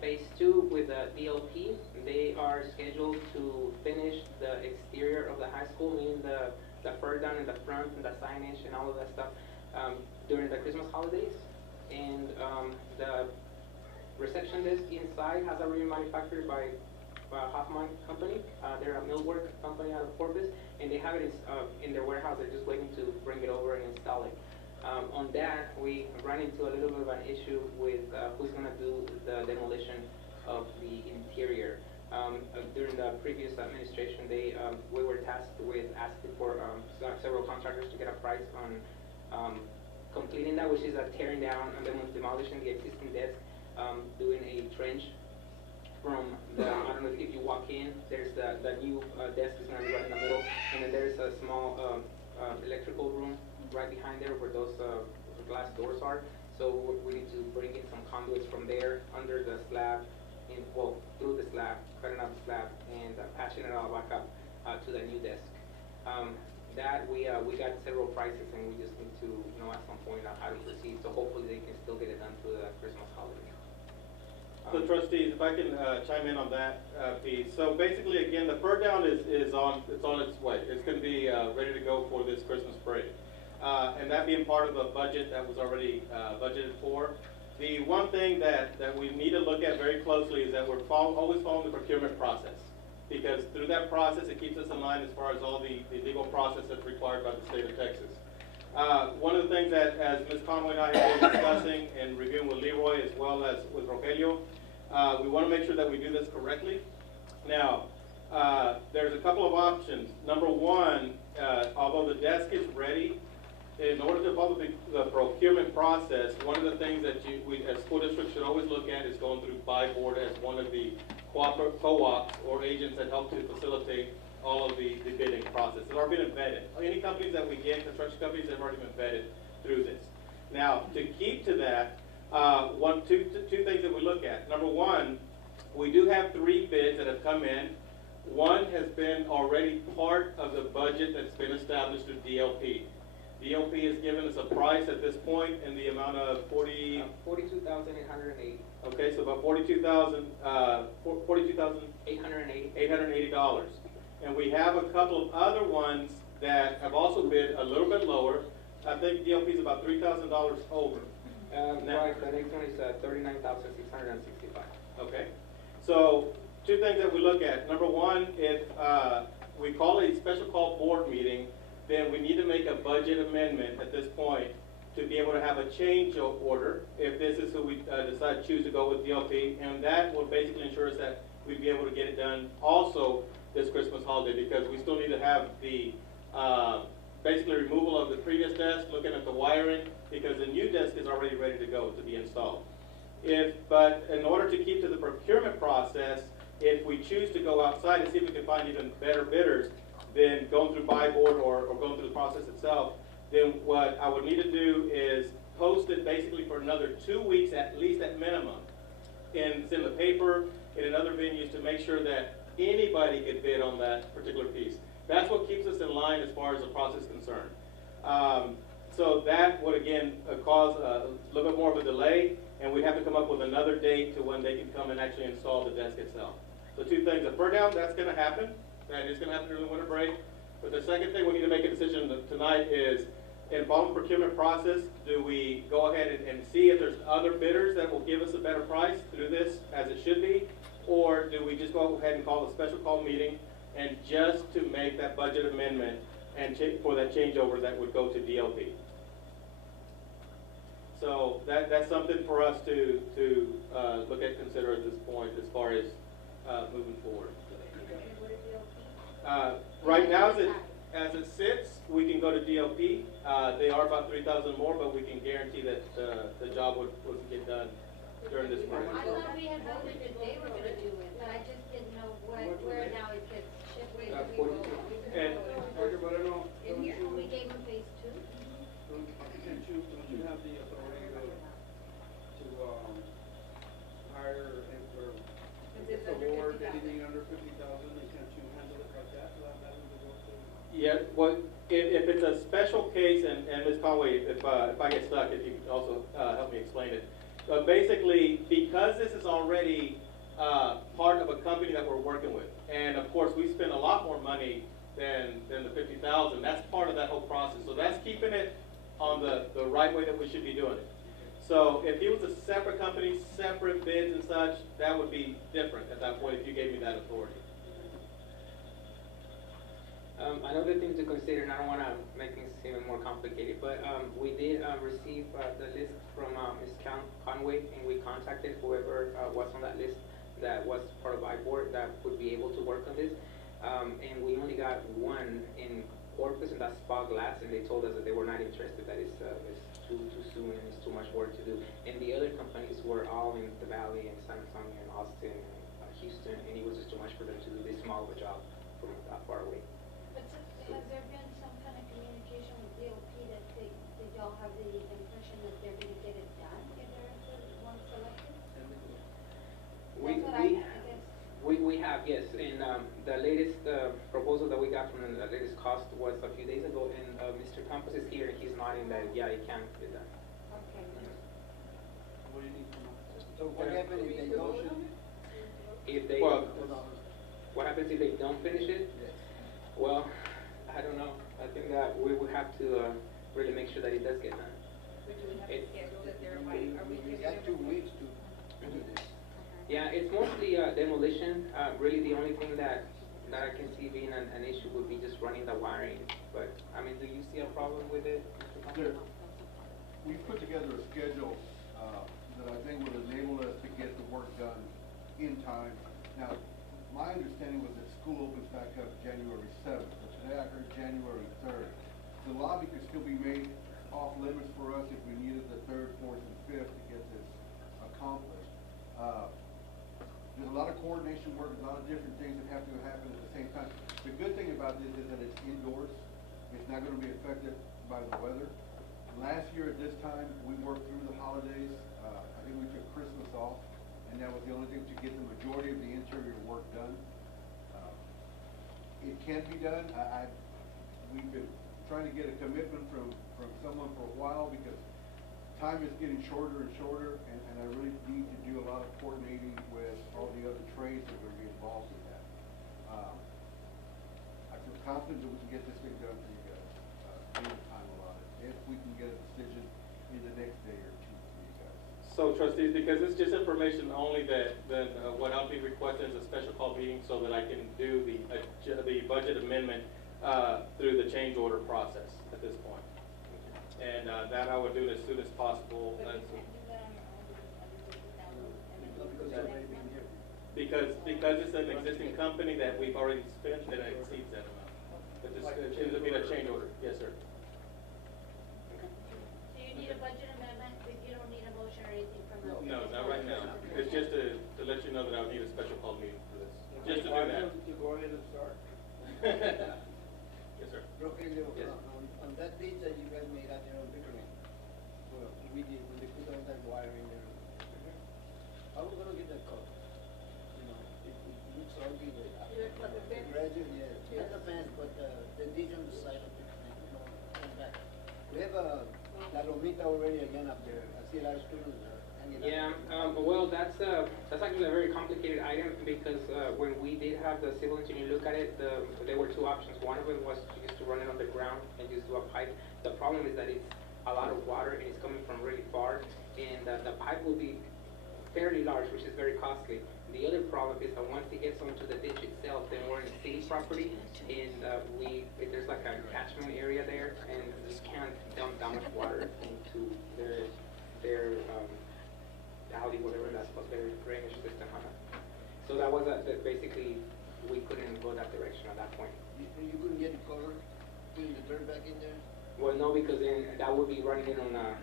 phase 2 with the DLP, they are scheduled to finish the exterior of the high school, meaning the fur down in the front and the signage and all of that stuff during the Christmas holidays. And the reception desk inside has already been manufactured by Hoffman Company. They're a millwork company out of Corpus, and they have it in their warehouse. They're just waiting to bring it over and install it. On that, we run into a little bit of an issue with who's going to do the demolition of the interior. During the previous administration, we were tasked with asking for several contractors to get a price on completing that, which is tearing down and then demolishing the existing desk, doing a trench from the, I don't know if you walk in, there's the new desk is going to be right in the middle, and then there's a small electrical room right behind there where those glass doors are. So we need to bring in some conduits from there under the slab, through the slab, cutting out the slab, and patching it all back up to the new desk. That we got several prices, and we just need to know at some point how to proceed. So hopefully they can still get it done through the Christmas holiday. So trustees, if I can chime in on that piece. So basically, again, the fur down is on its way. It's going to be ready to go for this Christmas break. And that being part of the budget that was already budgeted for. The one thing that we need to look at very closely is that we're always following the procurement process. Because through that process, it keeps us in line as far as all the legal process that's required by the state of Texas. One of the things that, as Ms. Conway and I have been discussing and reviewing with Leroy as well as with Rogelio, we want to make sure that we do this correctly. Now, there's a couple of options. Number one, although the desk is ready, in order to follow the procurement process, one of the things that we as school districts should always look at is going through buy board as one of the co-ops or agents that help to facilitate all of the bidding process. It's already been vetted. Any companies that we get, construction companies, have already been vetted through this. Now, to keep to that, two things that we look at. Number one, we do have 3 bids that have come in. One has been already part of the budget that's been established through DLP. DLP has given us a price at this point in the amount of $42,880. Okay, so about $42,880. And we have a couple of other ones that have also bid a little bit lower. I think DLP is about $3,000 over. Right, the next one is $39,665. Okay, so 2 things that we look at. Number one, if we call a special call board meeting, then we need to make a budget amendment at this point to be able to have a change order if this is who we choose to go with DLP, and that will basically ensure us that we'd be able to get it done also this Christmas holiday, because we still need to have the basically removal of the previous desk, looking at the wiring, because the new desk is already ready to go to be installed. But in order to keep to the procurement process, if we choose to go outside and see if we can find even better bidders than going through buy board or going through the process itself, then what I would need to do is post it basically for another 2 weeks at least at minimum. And it's in the paper and in other venues to make sure that anybody could bid on that particular piece. That's what keeps us in line as far as the process is concerned. So that would again cause a little bit more of a delay, and we'd have to come up with another date to when they can come and actually install the desk itself. So 2 things, the burn down, that's going to happen. That is going to happen during the winter break. But the second thing we need to make a decision tonight is, in following the procurement process, do we go ahead and see if there's other bidders that will give us a better price through this as it should be? Or do we just go ahead and call a special call meeting and just to make that budget amendment and for that changeover that would go to DLP? So that's something for us to look at, consider at this point as far as moving forward. Right now, as it sits, we can go to DLP. They are about 3,000 more, but we can guarantee that the job would get done during this spring. I thought we had voted that they were gonna do it, but I just didn't know where now it gets shifted. And And here, we gave them phase 2. Don't you have the authority to hire or award anything under 50,000, and can't you handle it like that without having to go to? Yeah, well, if it's a special case, and Ms. Conway, if I get stuck, if you could also help me explain it. But basically, because this is already part of a company that we're working with, and of course, we spend a lot more money than the 50,000. That's part of that whole process. So that's keeping it on the right way that we should be doing it. So if it was a separate company, separate bids and such, that would be different at that point if you gave me that authority. Another thing to consider, and I don't want to make things even more complicated, but we did receive the list from Ms. Conway, and we contacted whoever was on that list that was part of iBoard that would be able to work on this. And we only got one in Corpus, and that's Spa Glass, and they told us that they were not interested, that it's too soon and it's too much work to do. And the other companies were all in the Valley and San Antonio and Austin and Houston, and it was just too much for them to do this small of a job from that far away. But has there been some kind of communication with DOP that y'all have the impression that they're gonna get it done if they're the one selected? We have, yes, and the latest proposal that we got from the latest cost was a few days ago, and Mr. Campos is here, and he's nodding that, yeah, it can be done. Okay. What do you need from us? So what happens if they don't? What happens if they don't finish it? Well, I don't know. I think that we would have to really make sure that it does get done. But do we have a schedule that they're, are we We got 2 weeks to do this. Yeah, it's mostly demolition. Really, the only thing that I can see being an issue would be just running the wiring. But, I mean, do you see a problem with it? We've put together a schedule that I think would enable us to get the work done in time. Now, my understanding was that school opens back up January 7th, but today I heard January 3rd. The lobby could still be made off limits for us if we needed the third, fourth, and fifth to get this accomplished. There's a lot of coordination work, a lot of different things that have to happen at the same time. The good thing about this is that it's indoors. It's not gonna be affected by the weather. Last year at this time, we worked through the holidays. I think we took Christmas off, and that was the only thing to get the majority of the interior work done. It can be done. We've been trying to get a commitment from someone for a while because time is getting shorter and shorter, and I really need to do a lot of coordinating with all the other trades that are going to be involved in that. I feel confident that we can get this thing done for you guys in the time allotted, if we can get a decision in the next day or two for you guys. So trustees, because it's just information only, then what I'll be requesting is a special call meeting so that I can do the budget amendment through the change order process at this point. And that I would do as soon as possible. Because it's an existing company that we've already spent, then it exceeds that amount. But this it'll be a change order. Yes, sir. So you need a budget amendment, but you don't need a motion or anything from us? No, not right now. It's just to let you know that I'll need a special call meeting for this. Just to do that. To go ahead and start. Yes, sir. Rogelio, Yes. on that beach that you guys made out there on Pickering, well, we did, when they put all that wire in there, how we gonna get that cut? You know, it looks ugly, but. Like the fence? Gradually, yeah, not the fence, but the ditch on the side of Pickering, you know, and back. We have La Lomita already again up there, I see a lot of students hanging out. Yeah, well, that's actually a very complicated item because when we did have the civil engineer look at it, there were two options. One of them was just to run it underground and just do a pipe. The problem is that it's a lot of water and it's coming from really far, and the pipe will be fairly large, which is very costly. The other problem is that once it gets onto the ditch itself, then we're in city property, and there's like a catchment area there, and you can't dump that much water into their alley, whatever that's called, their drainage system. So that was basically, we couldn't go that direction at that point. You couldn't get it covered, putting the dirt back in there? Well, no, because then that would be running it on a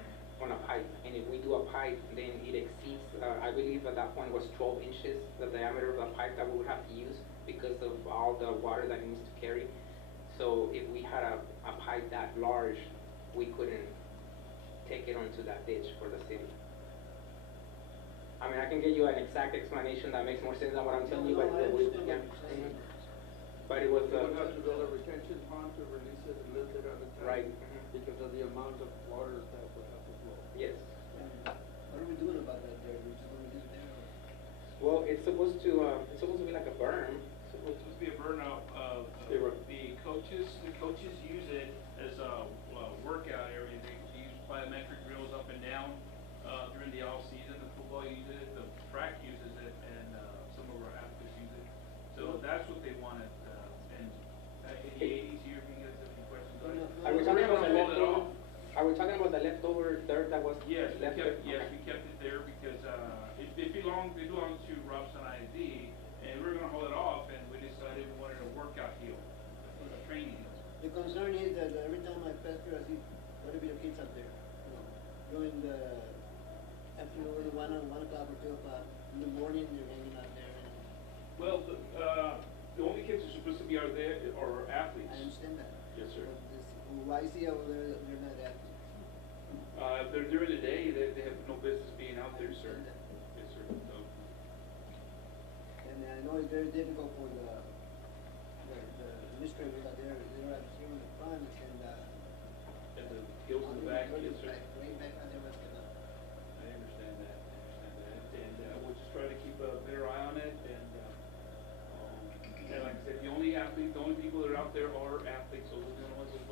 pipe, and if we do a pipe, then it exceeds, I believe at that point was 12 inches, the diameter of the pipe that we would have to use because of all the water that it needs to carry. So if we had a pipe that large, we couldn't take it onto that ditch for the city. I mean, I can give you an exact explanation that makes more sense than what I'm telling you, but yeah. But it was We have to build a retention pond to release it and lift it out of the right. tank because of the amount of water that would have to flow. Yes. What are we doing about that there? We're just gonna leave it there? Well, it's supposed to be like a berm. It's supposed to be a burnout of the coaches. The coaches use it as a workout area. They use plyometric drills up and down during the off season. The football uses it, the track uses it, and some of our athletes use it. So that's what they wanted. And in the 80s, here, if you guys have any questions on it. Are we talking about the leftover? Are we talking about the leftover dirt that was Yes, left? we kept it there because it belongs to Robson ISD, and we were gonna haul it off, and we decided we wanted a workout hill, a training hill. The concern is that every time I pass through, I see quite a bit of kids up there, you know, during the afternoon, 1 o'clock or 2 o'clock, in the morning, they're hanging out there. And Well, the only kids who are supposed to be out there are athletes. I understand that. Yes, sir. But who I see over there, they're not athletes. If they're during the day, they have no business being out there, sir. Yes, sir. So, And I know it's very difficult for the administrators out there, they're out here in the front, and the hills in the back, yes, sir. Way back on there, I understand that. And we'll just try to keep a better eye on it. And like I said, the only people that are out there are athletes. Those are the only ones that are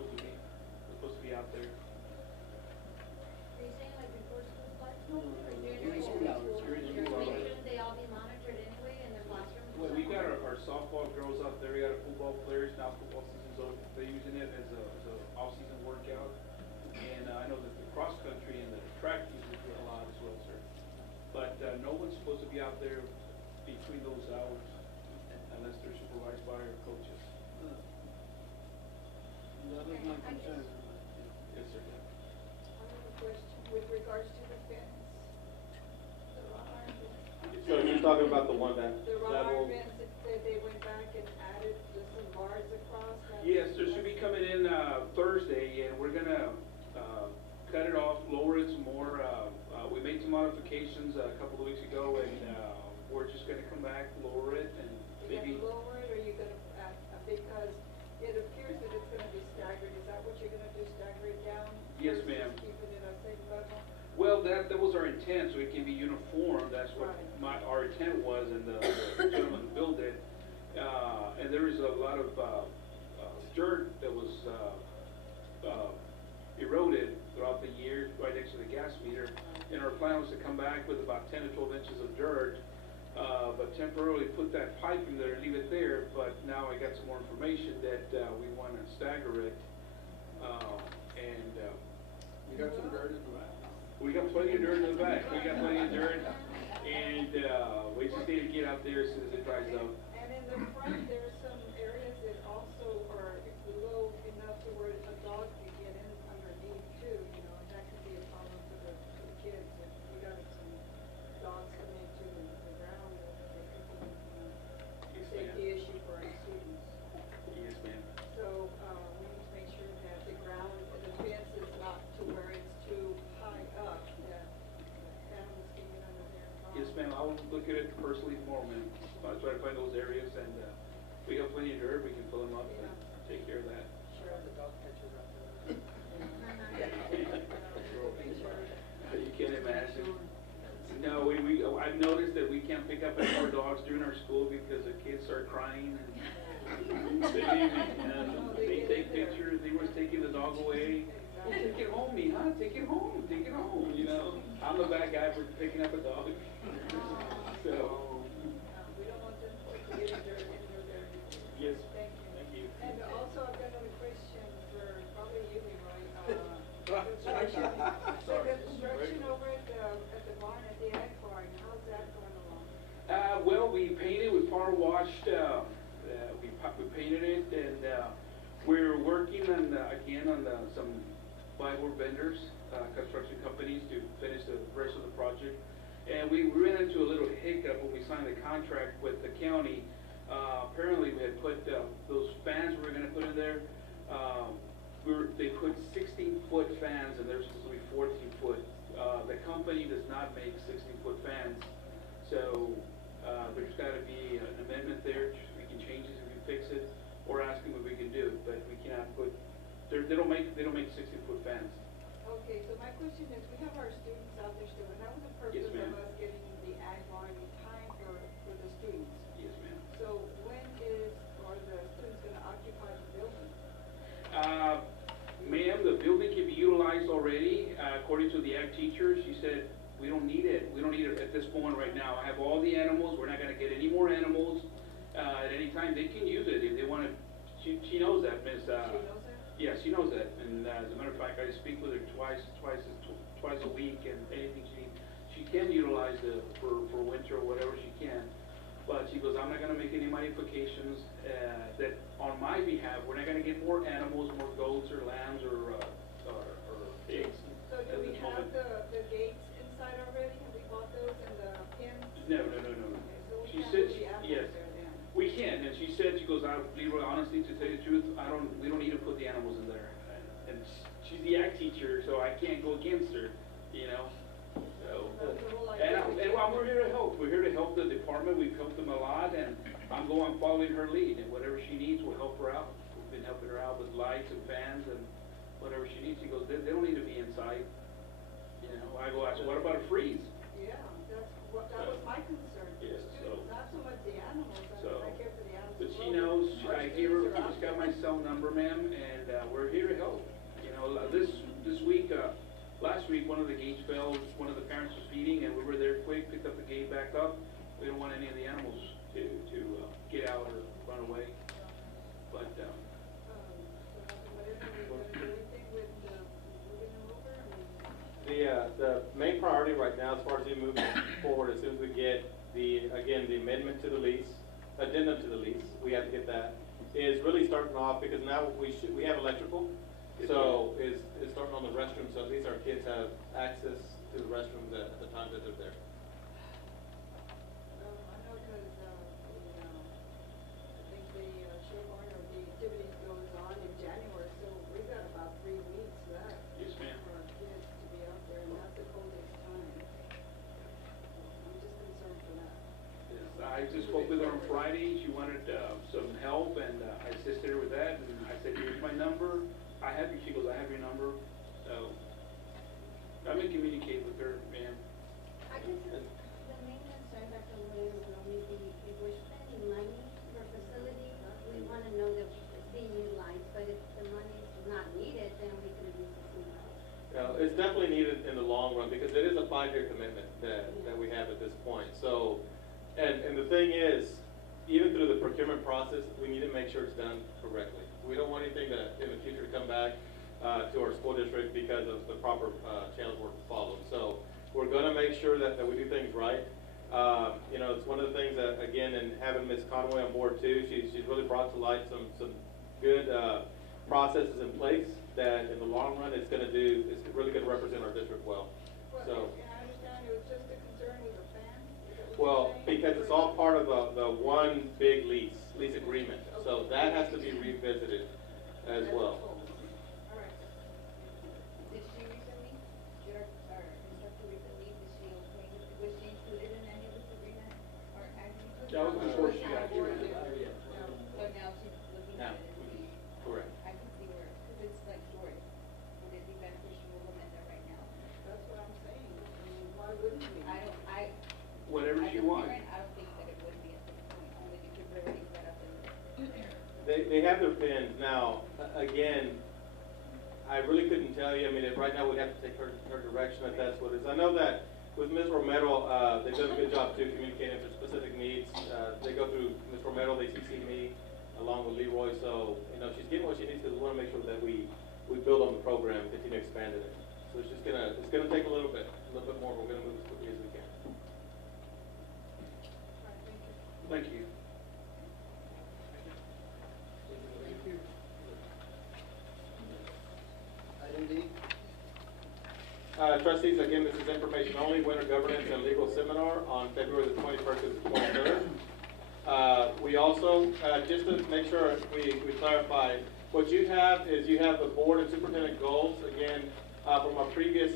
supposed to be out there. Are you saying like before school starts? No, during school hours. During school hours. Shouldn't they all be monitored anyway in their classrooms? Well, we got our softball girls out there. We got our football players. Now football season's over. They're using it as a off-season workout. And I know that the cross country and the track uses it a lot as well, sir. But no one's supposed to be out there between those hours unless they're supervised by our coaches. That was my concern. question with regards to the fence. The wrought iron fence. So you're talking about the one that, The wrought that iron will, fence that they went back and added just some bars across. Yes, there should be coming in Thursday, and we're gonna cut it off, lower it some more. We made some modifications a couple of weeks ago, and we're just gonna come back, lower it, and You're maybe. gonna lower it, or you're gonna, because it appears that it's gonna be staggered, is that what you're gonna do, stagger it down? Yes, versus ma'am. keeping it at same level? Well, that was our intent, so it can be uniform, that's what our intent was, and the gentleman who built it. And there is a lot of dirt that was eroded throughout the year, right next to the gas meter. And our plan was to come back with about 10 to 12 inches of dirt, but temporarily put that pipe in there and leave it there. But now I got some more information that we want to stagger it. You got some dirt in the back? We got plenty of dirt in the back. We got plenty of dirt, and we just need to get out there as soon as it dries up. And in the front, there's some areas that also are low enough to where a dog can get in underneath too, you know, and that could be a problem for the kids. If we got some dogs coming into the ground, it could be, a safety issue for our students. Yes, ma'am. So, we need to make sure that the ground, the fence is not to where it's too high up, that animals can get under there. and Yes, ma'am, I'll look at it personally tomorrow, ma'am. I'll try to find those areas, and we got plenty of dirt, we can fill them up and take care of that. Sure, the dog catchers out there. You can't imagine. No, I've noticed that we can't pick up any more dogs during our school because the kids start crying and they take pictures. They were taking the dog away. Oh, take it home, Mija, take it home, you know. I'm the bad guy for picking up a dog. So. We don't want them to get in there. Yes. Thank you. And also, I've got another question for probably you, Leroy. The construction over at the barn, at the ag barn, how's that going along? Well, we painted, we power washed, we painted it, and we're working on, again, on some plywood vendors, construction companies to finish the rest of the project. And we ran into a little hiccup when we signed the contract with the county. Apparently, we had put those fans we were going to put in there. They put 16-foot fans, and they're supposed to be 14-foot. The company does not make 16-foot fans, so there's got to be an amendment there. We can change it if we fix it, or ask them if we can do it. But we cannot put. They don't make 16-foot fans. Okay, so my question is, we have our students out there still, and that was the purpose Yes, ma'am. of us getting the ag barn in time for the students. Yes, ma'am. So when are the students gonna occupy the building? Ma'am, the building can be utilized already. According to the ag teacher, she said, we don't need it. We don't need it at this moment right now. I have all the animals. We're not gonna get any more animals. At any time, they can use it if they wanna. She knows that, Miss. She knows that? Yeah, she knows that, and as a matter of fact, I speak with her twice a week, and anything she can utilize it for winter or whatever she can. But she goes, I'm not gonna make any modifications that on my behalf. We're not gonna get more animals, more goats or lambs or pigs. So do we have the gates inside already? Have we bought those and the pins? No. Okay, so we She have said, the apples yes. there then. We can, and she said, she goes, Leroy, honestly, to tell you the truth, we don't need to put the animals in there. And she's the ag teacher, so I can't go against her, you know? So, and we're here to help. We're here to help the department. We've helped them a lot, and I'm following her lead, and whatever she needs, we'll help her out. We've been helping her out with lights and fans and whatever she needs. She goes, they don't need to be inside. You know, I go, what about a freeze? Yeah, that was my concern. Yeah, Students, not so much the animals, I care for the animals. But she as well. knows, Our I gave her, students are she's got out my there. cell number, ma'am, and we're here to help. You know, this week, last week, one of the gates fell, one of the parents was feeding, and we were there quick, picked up the gate back up. We don't want any of the animals to get out or run away. But, the main priority right now, as far as we move forward, as soon as we get the amendment to the lease, addendum to the lease, we have to get that, is really starting off, because now we have electrical, So is starting on the restroom, so at least our kids have access to the restrooms at the time that they're there. I know because, I think the Sherborne or the activities goes on in January, so we got about 3 weeks left. Yes, ma'am. For our kids to be out there, and that's the coldest time. I'm just concerned for that. Yes, I just spoke with her on Friday, she wanted some help, and I assisted her with that, and I said, here's my number, I have you, she goes, I have your number, so I'm gonna communicate with her, ma'am. I guess the main concern, Dr. Williams, will only be if we're spending money for facilities, we want to know that it's being utilized, but if the money's not needed, then we can use it somewhere else. It's definitely needed in the long run because it is a 5-year commitment that we have at this point. So, and the thing is, even through the procurement process, we need to make sure it's done correctly. We don't want anything that in the future to come back to our school district because of the proper channels weren't followed. So we're going to make sure that we do things right. You know, it's one of the things that, again, and having Ms. Conway on board too, she's really brought to light some good processes in place that in the long run it's really going to represent our district well. So. I understand it was just a concern with the fan? Well, because it's all part of the one big lease agreement. So that has to be revisited as well. All right. Did she recently, or instructor recently, did she okay, was she included in any of this agreement? Or has she? That was before she got here. So now she's looking Now, at it and see. correct. I can see where, because it's like short, would it be beneficial to implement that right now? That's what I'm saying. I mean, why wouldn't we? Whatever As she a wants. parent, I don't think that it would be at this point, only because they're already set up in there. They have their pins. Now, again, I really couldn't tell you. I mean, right now we'd have to take her direction if that's what it is. I know that with Ms. Romero, they've done a good job too communicating for specific needs. They go through Ms. Romero, they CC me along with Leroy. So, you know, she's getting what she needs because we want to make sure that we build on the program, continue expanding it. So it's gonna take a little bit more. We're gonna move as quickly as we can. Thank you. Item D. Trustees, again, this is information only, Winter Governance and Legal Seminar on February the 21st to the 23rd. We also, just to make sure we clarify, what you have is you have the board and superintendent goals, again, from our previous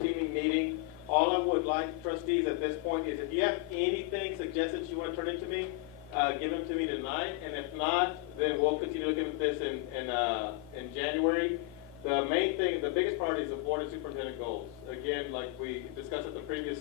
teaming meeting. All I would like, trustees, at this point is if you have anything, suggestions you want to turn into me, give them to me tonight, and if not, then we'll continue looking at this in January. The main thing, the biggest part is the board and superintendent goals. Again, like we discussed at the previous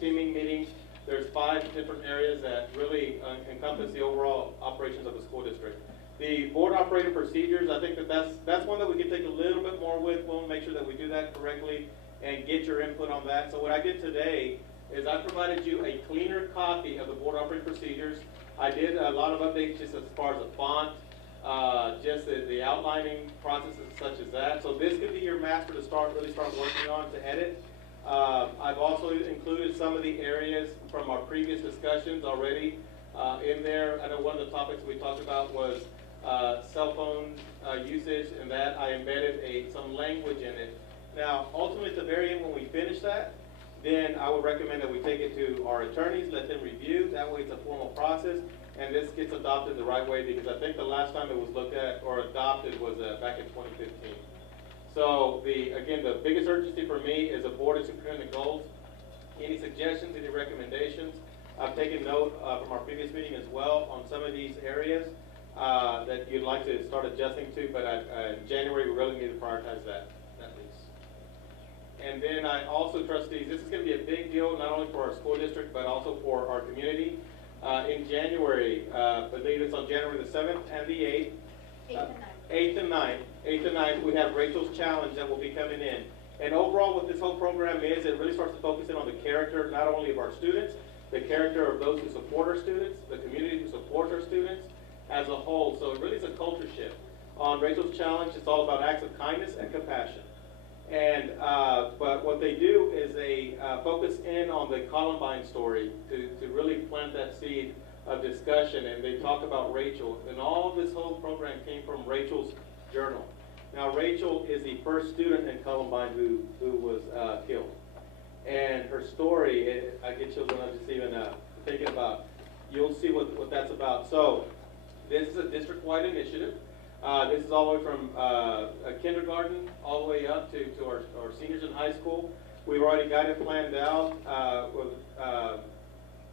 teaming meeting, there's 5 different areas that really encompass the overall operations of the school district. The board operating procedures, I think that's one that we can take a little bit more with. We'll make sure that we do that correctly and get your input on that. So what I did today is I provided you a cleaner copy of the board operating procedures. I did a lot of updates just as far as the font, just the outlining processes such as that. So this could be your master to really start working on to edit. I've also included some of the areas from our previous discussions already in there. I know one of the topics we talked about was cell phone usage, and that I embedded some language in it. Now, ultimately, at the very end, when we finish that, then I would recommend that we take it to our attorneys, let them review. That way, it's a formal process, and this gets adopted the right way, because I think the last time it was looked at or adopted was back in 2015. So, again, the biggest urgency for me is the board and superintendent goals. Any suggestions, any recommendations? I've taken note from our previous meeting as well on some of these areas that you'd like to start adjusting to, but in January, we really need to prioritize that piece. And then I also, trustees, this is going to be a big deal, not only for our school district, but also for our community. In January, I believe it's on January the 7th and the 8th. 8th and 9th, we have Rachel's Challenge that will be coming in. And overall, what this whole program is, it really starts to focus in on the character, not only of our students, the character of those who support our students, the community who supports our students as a whole. So it really is a culture shift. On Rachel's Challenge, it's all about acts of kindness and compassion. And but what they do is they focus in on the Columbine story to really plant that seed of discussion, and they talk about Rachel. And all of this whole program came from Rachel's journal. Now, Rachel is the first student in Columbine who was killed. And her story, I get chills when I'm just even thinking about, you'll see what that's about. So, this is a district-wide initiative. This is all the way from kindergarten all the way up to our seniors in high school. We've already got it planned out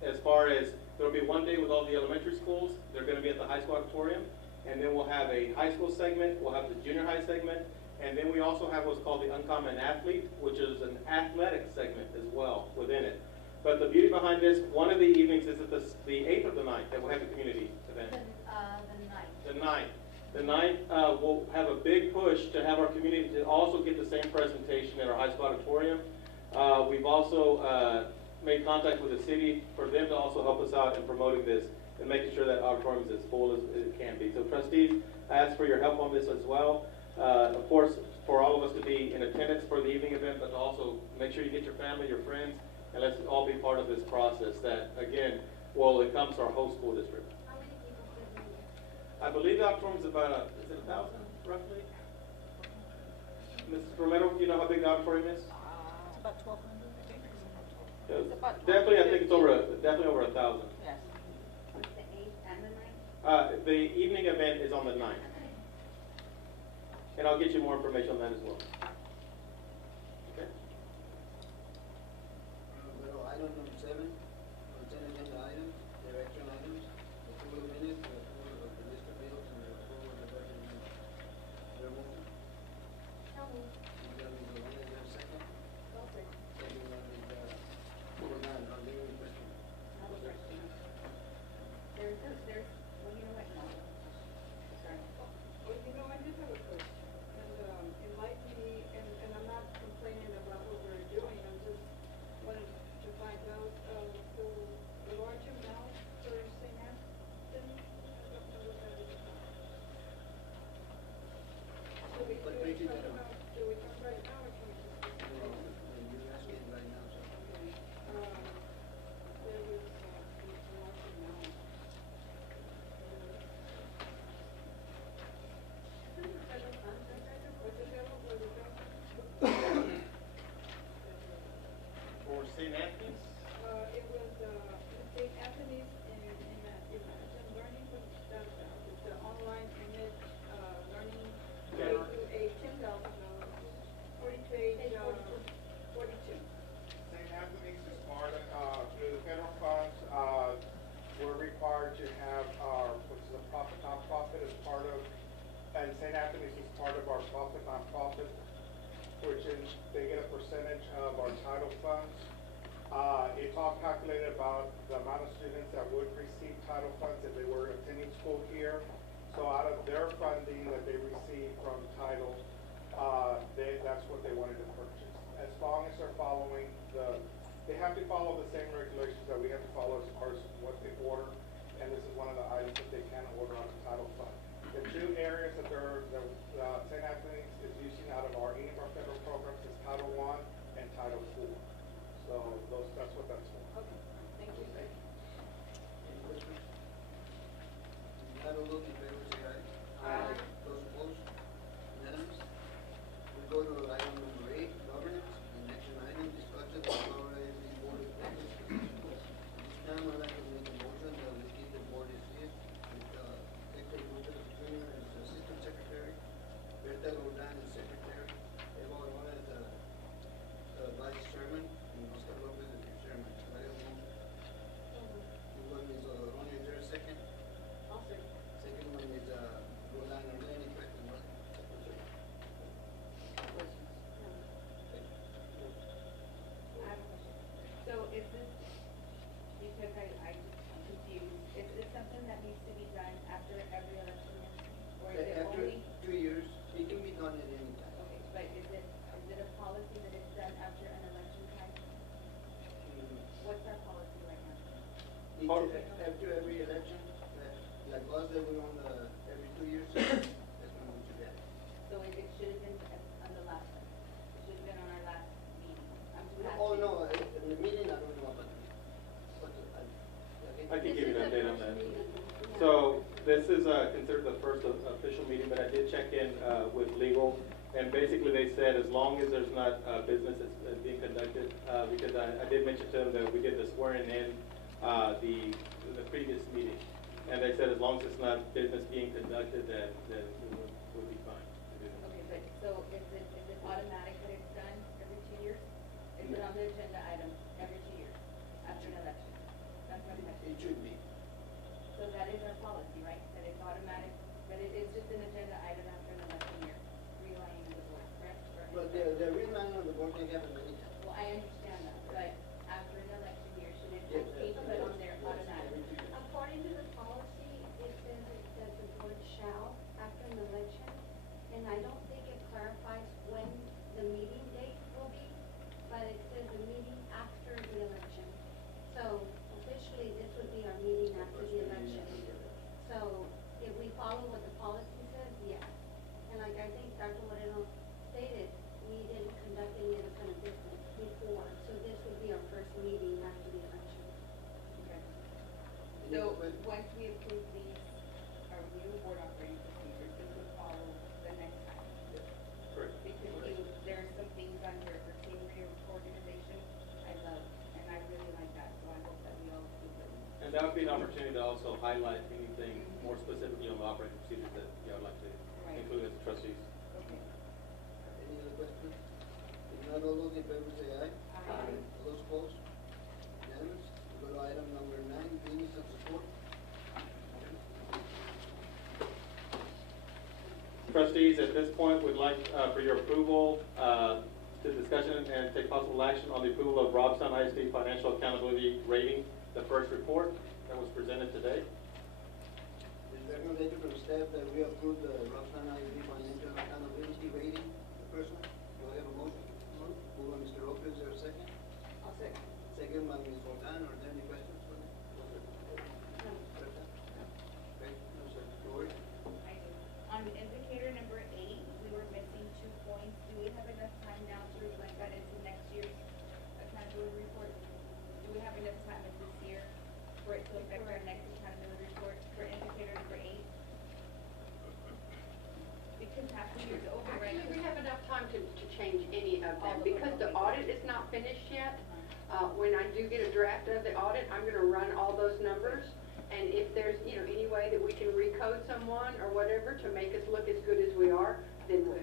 as far as there'll be one day with all the elementary schools. They're going to be at the high school auditorium. And then we'll have a high school segment, we'll have the junior high segment, and then we also have what's called the Uncommon Athlete, which is an athletic segment as well within it. But the beauty behind this, one of the evenings is at the 8th of the 9th that we'll have the community event. The 9th. The 9th, we'll have a big push to have our community to also get the same presentation at our high school auditorium. We've also made contact with the city for them to also help us out in promoting this and making sure that auditorium is as full as it can be. So trustees, I ask for your help on this as well. Of course, for all of us to be in attendance for the evening event, but to also make sure you get your family, your friends, and let's all be part of this process that, again, will encompass our whole school district. How many people could be there? I believe the auditorium is about, is it 1,000 roughly? Mrs. Romero, do you know how big the auditorium is? It's about 1,200, I think. Definitely, I think it's definitely over 1,000. Yes. On the 8th and the 9th? The evening event is on the 9th. And I'll get you more information on that as well. Okay. Well, item number 7, consent agenda items, direction items, approval of minutes, the approval of the list of bills, and the approval of the budget amendment. There a motion? No. Ms. Romero, is there a second? Go for it. Second one is, Bernard, are there any questions? I have a question. There's, well, you know what, no. Sorry. Well, you know, I did have a question, and it might be, and I'm not complaining about what we're doing, I'm just wanted to find out, the large amount for St. Anthony, I don't know what that is about. Do we But talk Tracy, about, do we talk right now, or can we just? No, you're asking right now, so. Okay, there was, a large amount. Isn't the federal funds right there? Was it federal, was it federal? For St. Anthony's? It was, St. Anthony's in Imagine Learning, the online image, learning, Okay. $10,000, 40-page, 42. St. Anthony's is part of, through the federal funds, we're required to have our, which is a profit nonprofit as part of, and St. Anthony's is part of our profit nonprofit, which is, they get a percentage of our title funds. It's all calculated about the amount of students that would receive title funds if they were attending school here. So out of their funding that they receive from title, that's what they wanted to purchase. As long as they're following they have to follow the same regulations that we have to follow as far as what they order. And this is one of the items that they can order on the title fund. The two areas that St. Anthony's is using out of any of our federal programs is Title I and Title IV. So that's what that's for. Okay, thank you. Any questions? Not all those in favor say aye. Aye. Those opposed? Unanimous? We go to item number 8, governance, and action item, discussion of already board of ethics positions. This time I'd like to make a motion that we keep the board as is, with Hector Gutierrez Jr. as assistant secretary, Berta Roldan as secretary, Eva Orona as vice chairman, and Oscar Lopez as chairman. Do I have a motion? One is Orona, is there a second? I'll say. Second one is Roldan. Are there any questions? I have a question. So is this, because I'm confused, is this something that needs to be done after every election? Or is it After only, 2 years, it can be done at any time. okay, but is it a policy that it's done after an election time? What's our policy right now? After every election, like us, that we're on every 2 years, that's when we do that. So it should have been on the last one. It should have been on our last meeting. I'm just asking. Oh, no, in the meeting, I don't know about it. I can give you an update on that. So this is is considered the first official meeting, but I did check in with legal, and basically they said as long as there's not business that's being conducted, because I did mention to them that we did the swearing in the previous meeting, and they said as long as it's not business being conducted, then we'll be fine. Okay, but so is it automatic that it's done every 2 years? Is it on the agenda item every 2 years after an election? That's my question. It should be. So that is our policy, right? That it's automatic, but it's just an agenda item after an election year, realigning the board, correct? But the realigning of the board can happen anytime. Well, I understand that, but after an election year, should it Yes, be put on there automatically? According to the policy, it says that the board shall after an election, and I don't think it clarifies when the meeting date will be, but it says the meeting after the election. So officially, this would be our meeting after the election. So if we follow what the policy says, yes. And like I think Dr. Moreno stated, we didn't conduct any other kind of business before, so this would be our first meeting after the election. Okay. So once we approve these, our new board operating procedures, this would follow the next time. Correct. Because there are some things under the team reorganization I love, and I really like that, so I hope that we all do them. And that would be an opportunity to also highlight anything more specifically on the operating procedures that you would like to include as trustees. Okay. Any other questions? If not, all those in favor say aye. Aye. All those opposed? Unanimous? We go to item number 9, business and support. Trustees, at this point, would like for your approval to discussion and take possible action on the approval of Robstown ISD Financial Accountability Rating, the first report that was presented today. It is recommended from staff that we approve the Robstown ISD Financial Accountability Rating, the first one. Do I have a motion? Moved by Mr. Lopez, is there a second? I'll second. Second by Ms. Fortan, are there any questions for me? Okay, no, sir. Gloria? I do. On indicator number 8, we were missing 2 points. Do we have enough time now to reflect that into next year's accountability report? Do we have enough time in this year for it to affect our next accountability report for indicator number 8? Because half the year's over, right? Actually, we have enough time to change any of All them, of them, because the okay. audit is not finished yet. When I do get a draft of the audit, I'm gonna run all those numbers, and if there's, any way that we can recode someone or whatever to make us look as good as we are, then we'll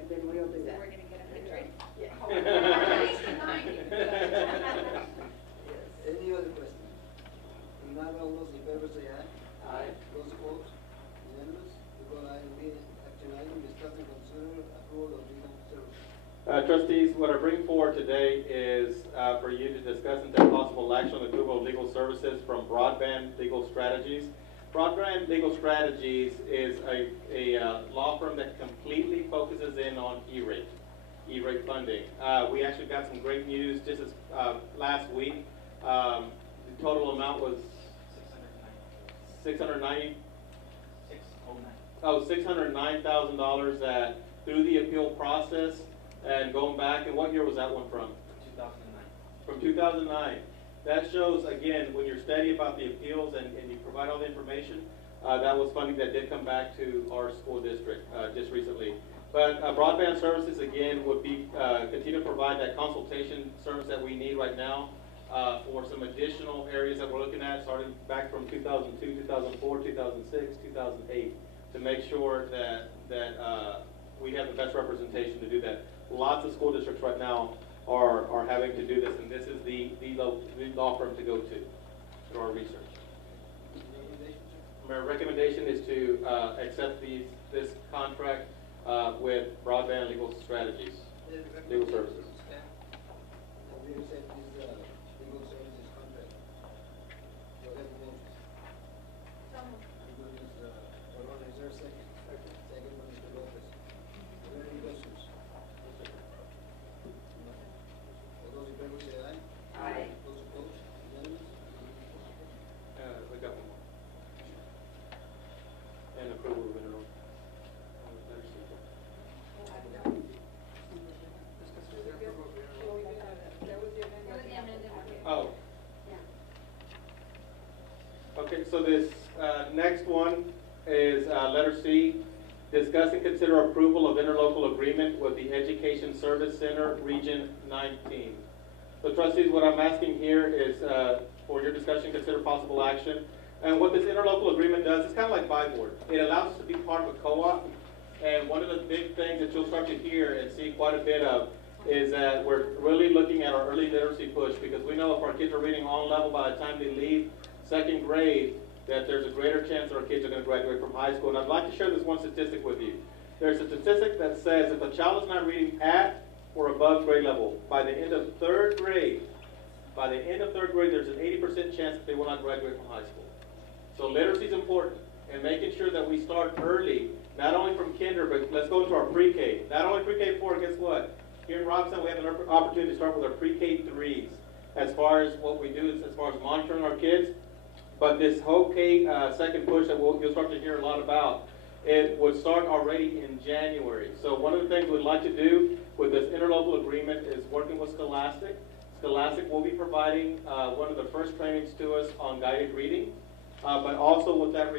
do So that. we're gonna get 100? Yeah. At least a 90. Any other questions? If not, all those in favor say aye. Aye. Those opposed? Unanimous? We go to item B, action item, discuss and consider approval of legal services. Trustees, what I bring forward today is for you to discuss and take possible action on the approval of legal services from Broadband Legal Strategies. Broadband Legal Strategies is a law firm that completely focuses in on E-rate funding. We actually got some great news just as last week. The total amount was $609,000 that through the appeal process and going back, and what year was that one from? 2009. From 2009. That shows, again, when you're steady about the appeals and you provide all the information, that was funding that did come back to our school district just recently. But broadband services, again, would be continue to provide that consultation service that we need right now for some additional areas that we're looking at, starting back from 2002, 2004, 2006, 2008, to make sure that we have the best representation to do that. Lots of school districts right now are having to do this, and this is the law firm to go to through our research. My recommendation is to accept this contract with Broadband Legal Strategies, Legal Services. We accept this legal services contract. Do I have a motion? Ms. Corona, is there a second? Second by Mr. Lopez. Are there any questions? All those in favor say aye. Aye. Those opposed? Unanimous? We got one more. And approval of mineral. Oh. Okay, so this next one is letter C, discuss and consider approval of interlocal agreement with the Education Service Center, Region 19. So trustees, what I'm asking here is for your discussion, consider possible action. And what this interlocal agreement does, it's kind of like buy board. It allows us to be part of a co-op. And one of the big things that you'll start to hear and see quite a bit of is that we're really looking at our early literacy push, because we know if our kids are reading on level by the time they leave second grade, that there's a greater chance that our kids are going to graduate from high school. And I'd like to share this one statistic with you. There's a statistic that says if a child is not reading at or above grade level, by the end of third grade, there's an 80% chance that they will not graduate from high school. So literacy is important, and making sure that we start early, not only from kinder, but let's go to our pre-K. Not only pre-K 4, guess what? Here in Robson, we have an opportunity to start with our pre-K 3s as far as what we do, as far as monitoring our kids. But this whole K second push that you'll start to hear a lot about, it would start already in January. So one of the things we'd like to do with this interlocal agreement is working with Scholastic. Scholastic will be providing one of the first trainings to us on guided reading. But also with that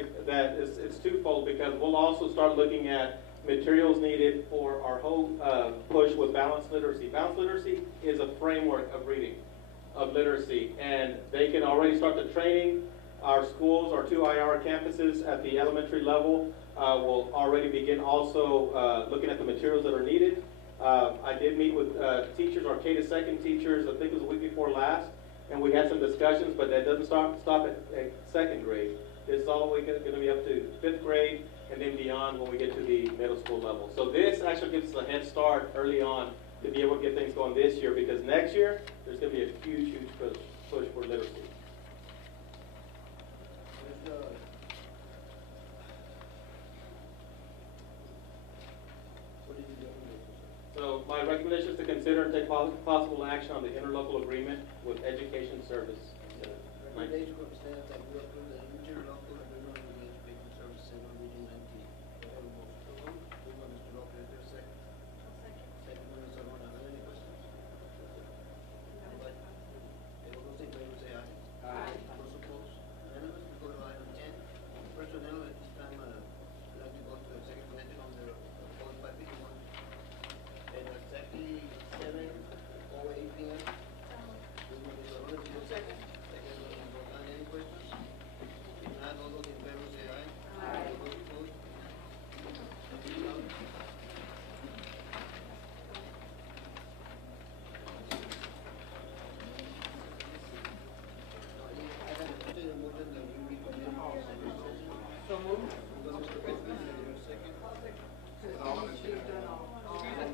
it's twofold, because we'll also start looking at materials needed for our whole push with balanced literacy. Balanced literacy is a framework of reading, of literacy, and they can already start the training. Our schools, our 2 IR campuses at the elementary level will already begin also looking at the materials that are needed. I did meet with teachers, our K to second teachers, I think it was the week before last, and we had some discussions, but that doesn't stop at second grade. It's all the way going to be up to 5th grade and then beyond when we get to the middle school level. So this actually gives us a head start early on to be able to get things going this year, because next year there's going to be a huge, huge push for literacy. So my recommendation is to consider and take possible action on the interlocal agreement with Education Service. Recommendation from staff that we approve the interlocal agreement with the Education Service Center, Region 19. We have a motion to approve. Moved by Mr. Lopez, is there a second? Second by Ms. Armona. Are there any questions? Nobody? Okay, all those in favor say aye. Aye. Those opposed? Unanimous. We go to item 10. Personnel, at this time, I'd like to go to executive session on the code 551. And exactly 7:08 p.m. Second. Any questions? If not, all those in favor say aye. Aye. All those opposed? So moved.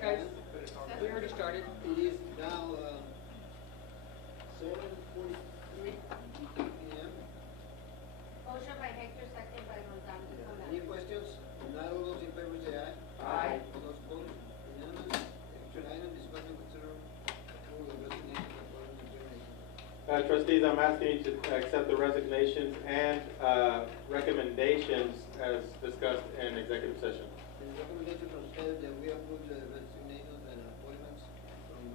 Guys, we already started. It is now 7:43 p.m. Motion by Hector, second by Gonzalez. Any questions? If not, all those in favor say aye. Aye. All those opposed? Unanimous. Action item, discuss and consider approval of resignation of employees and termination. Trustees, I'm asking you to accept the resignations and recommendations as discussed in executive session. The recommendation from staff that we approve the resignations and appointments from